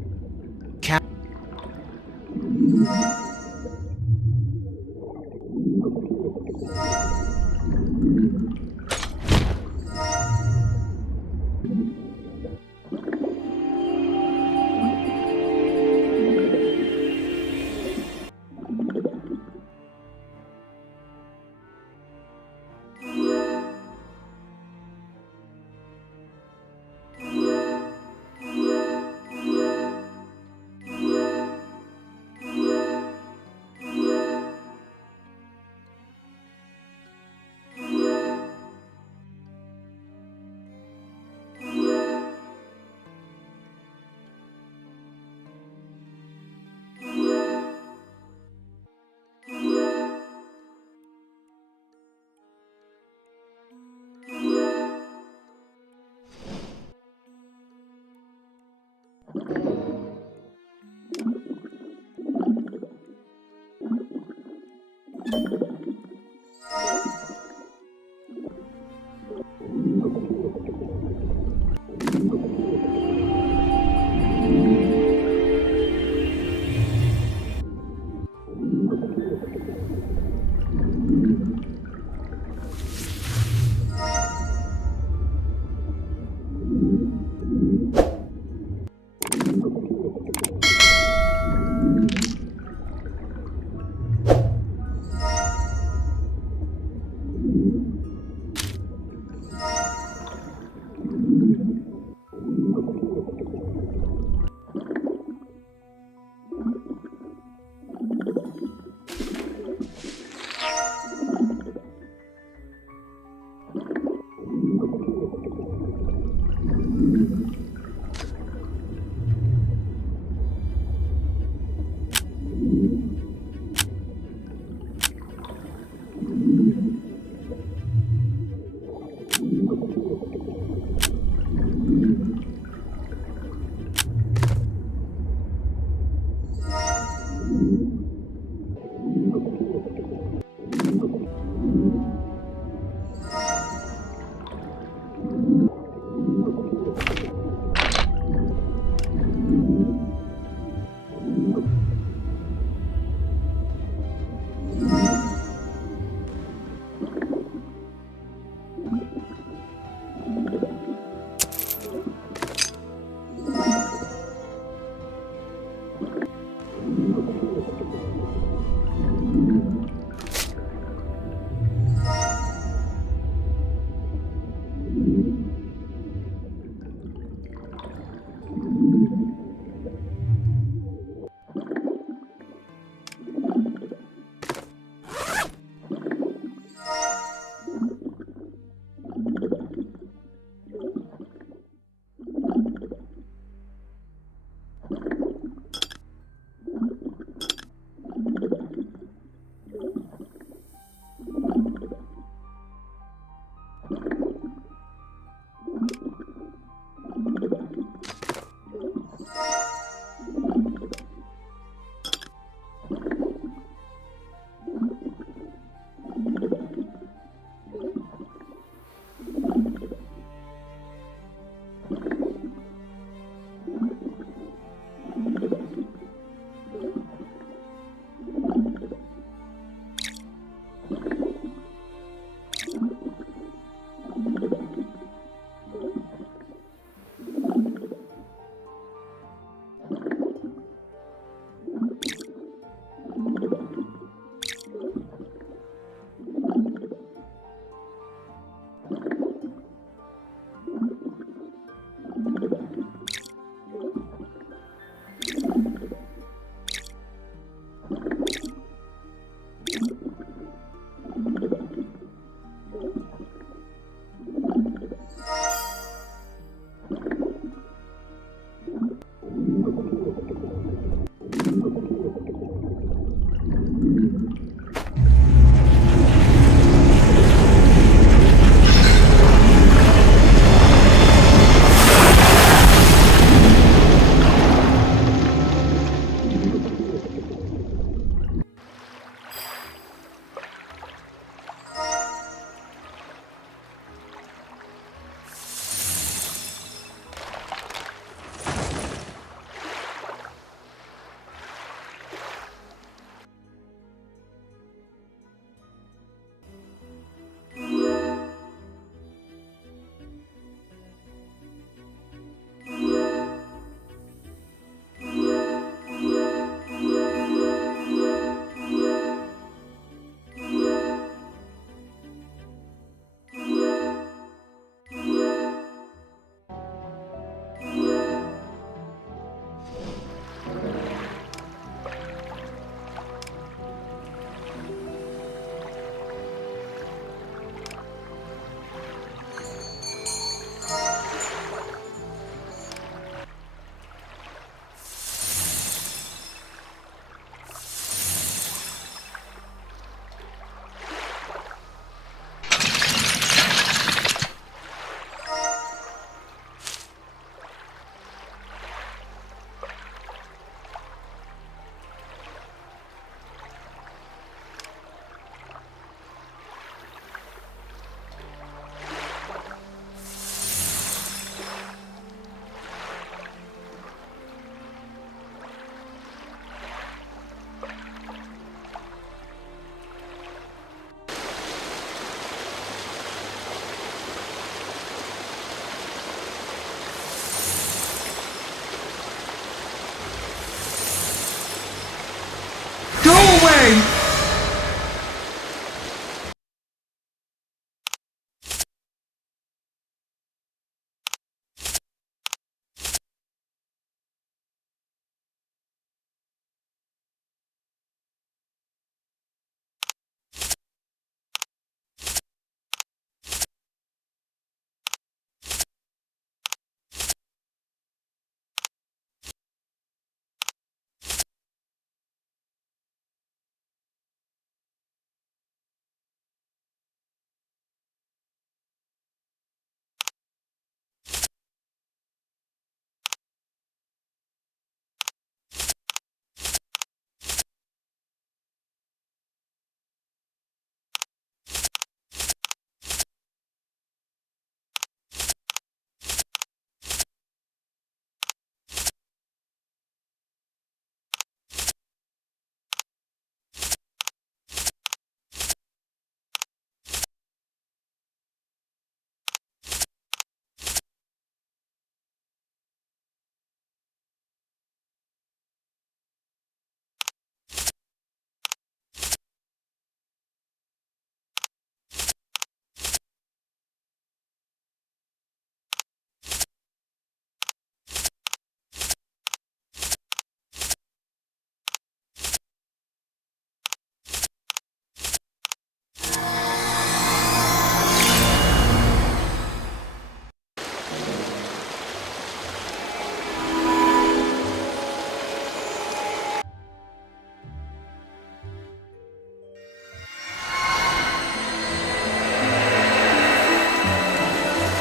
flame!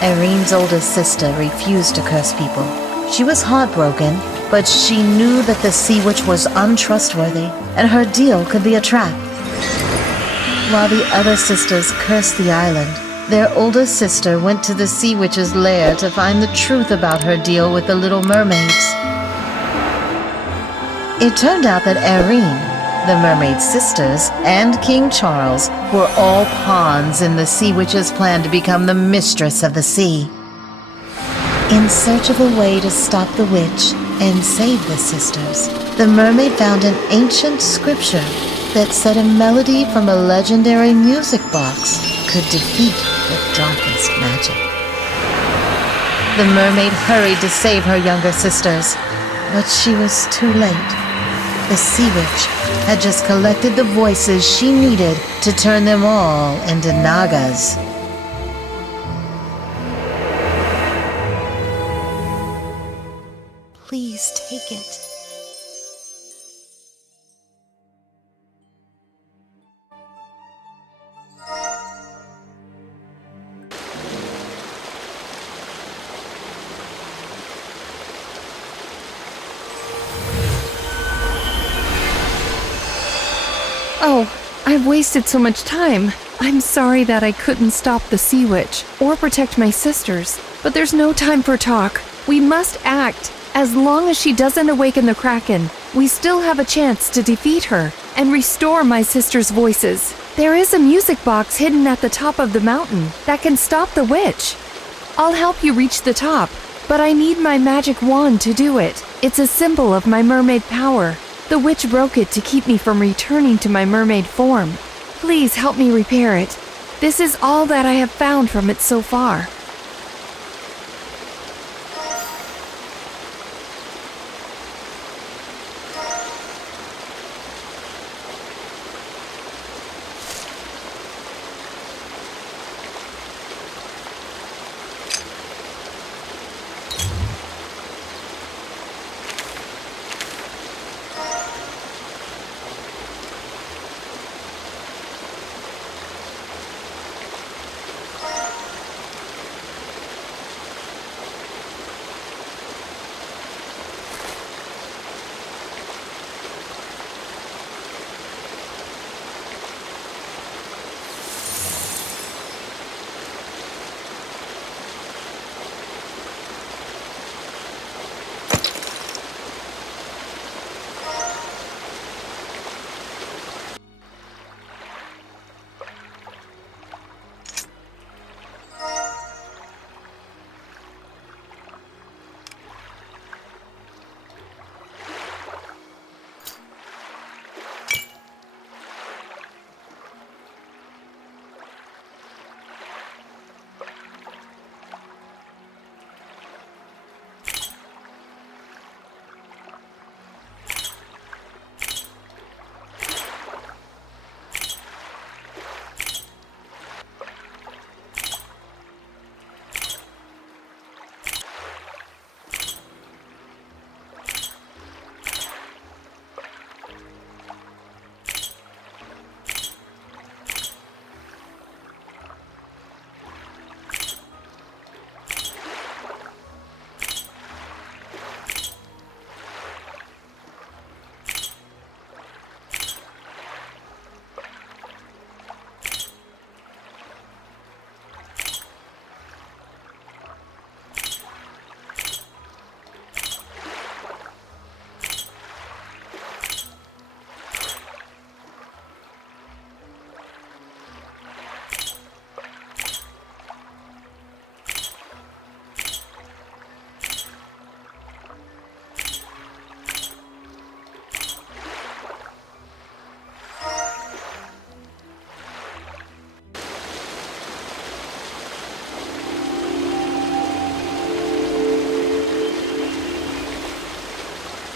Irene's oldest sister refused to curse people. She was heartbroken, but she knew that the Sea Witch was untrustworthy, and her deal could be a trap. While the other sisters cursed the island, their oldest sister went to the Sea Witch's lair to find the truth about her deal with the Little Mermaids. It turned out that Arene, the Mermaid Sisters, and King Charles were all pawns in the Sea Witch's plan to become the mistress of the sea. In search of a way to stop the witch and save the sisters, the mermaid found an ancient scripture that said a melody from a legendary music box could defeat the darkest magic. The mermaid hurried to save her younger sisters, but she was too late. The Sea Witch had just collected the voices she needed to turn them all into Nagas. Please take it. Oh, I've wasted so much time. I'm sorry that I couldn't stop the Sea Witch or protect my sisters, but there's no time for talk. We must act. As long as she doesn't awaken the Kraken, we still have a chance to defeat her and restore my sisters' voices. There is a music box hidden at the top of the mountain that can stop the witch. I'll help you reach the top, but I need my magic wand to do it. It's a symbol of my mermaid power. The witch broke it to keep me from returning to my mermaid form. Please help me repair it. This is all that I have found from it so far.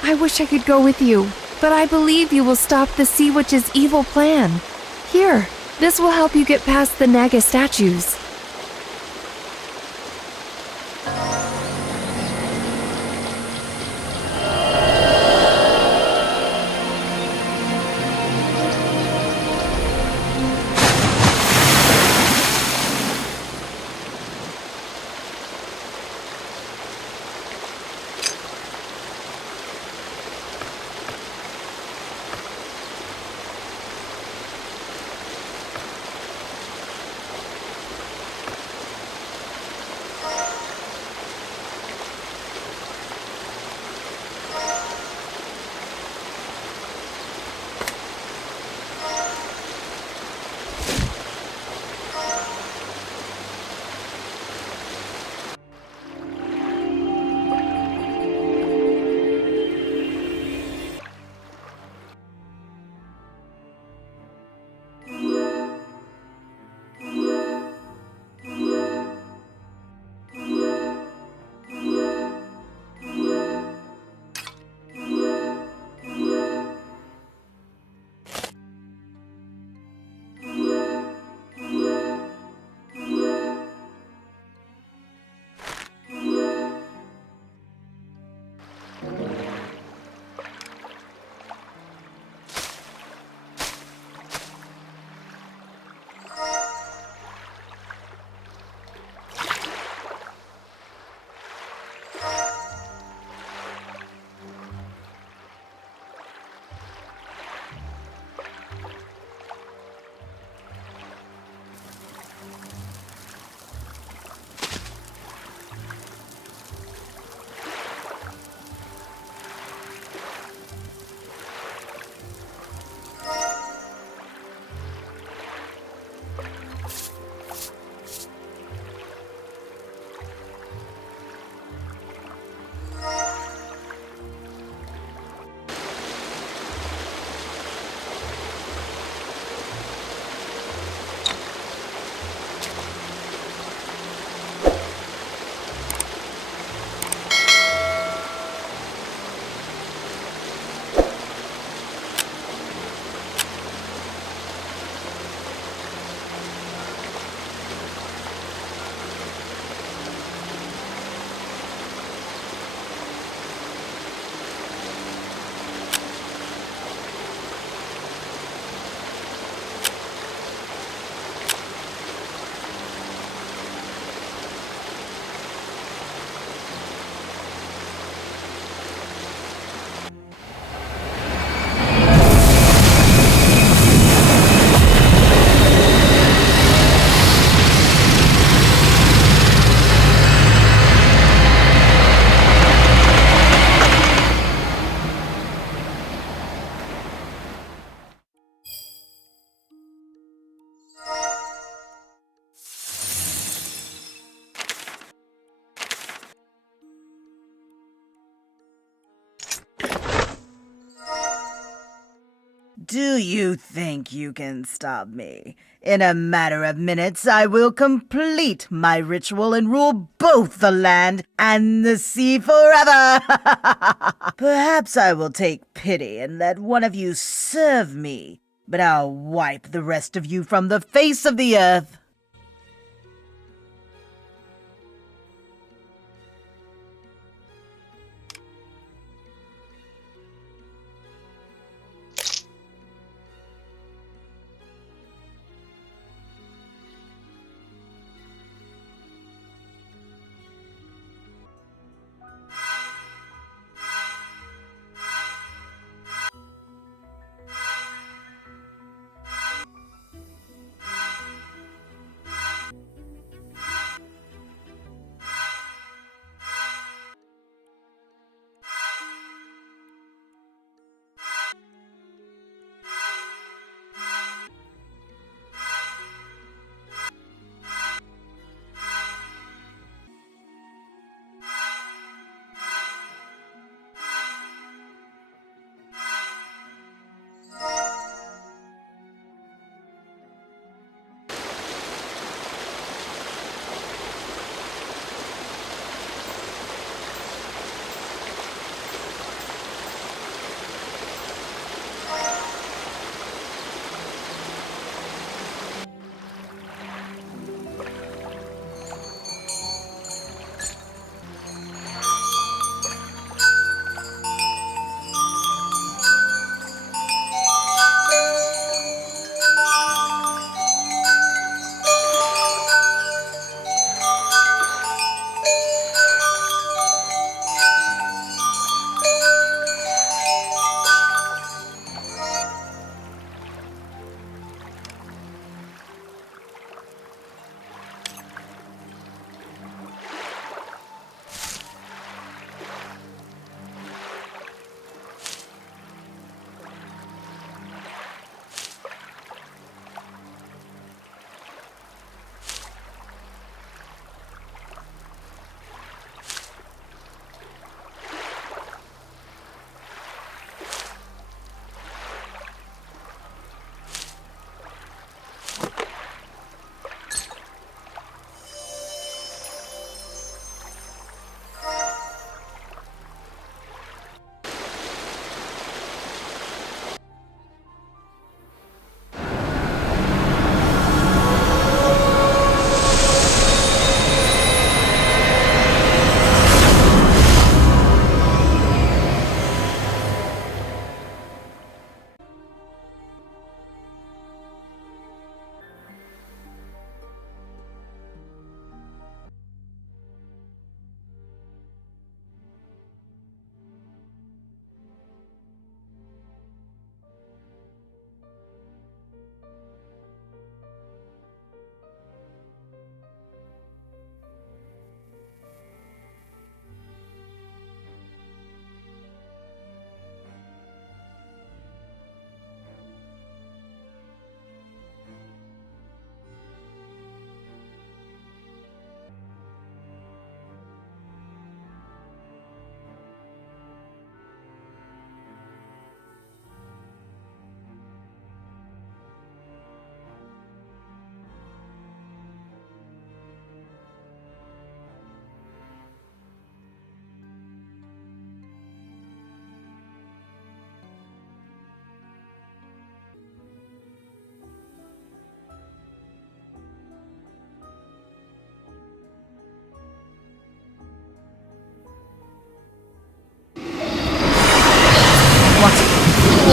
I wish I could go with you, but I believe you will stop the Sea Witch's evil plan. Here, this will help you get past the Naga statues. Do you think you can stop me? In a matter of minutes, I will complete my ritual and rule both the land and the sea forever. Perhaps I will take pity and let one of you serve me, but I'll wipe the rest of you from the face of the earth.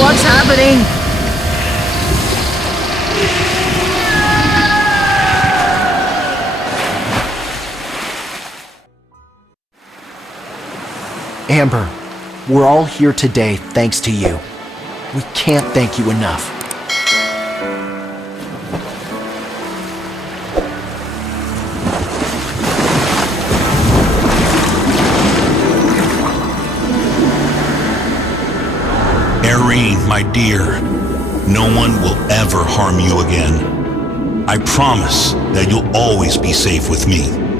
what's happening? Amber, we're all here today thanks to you. We can't thank you enough. Arene, my dear, no one will ever harm you again. I promise that you'll always be safe with me.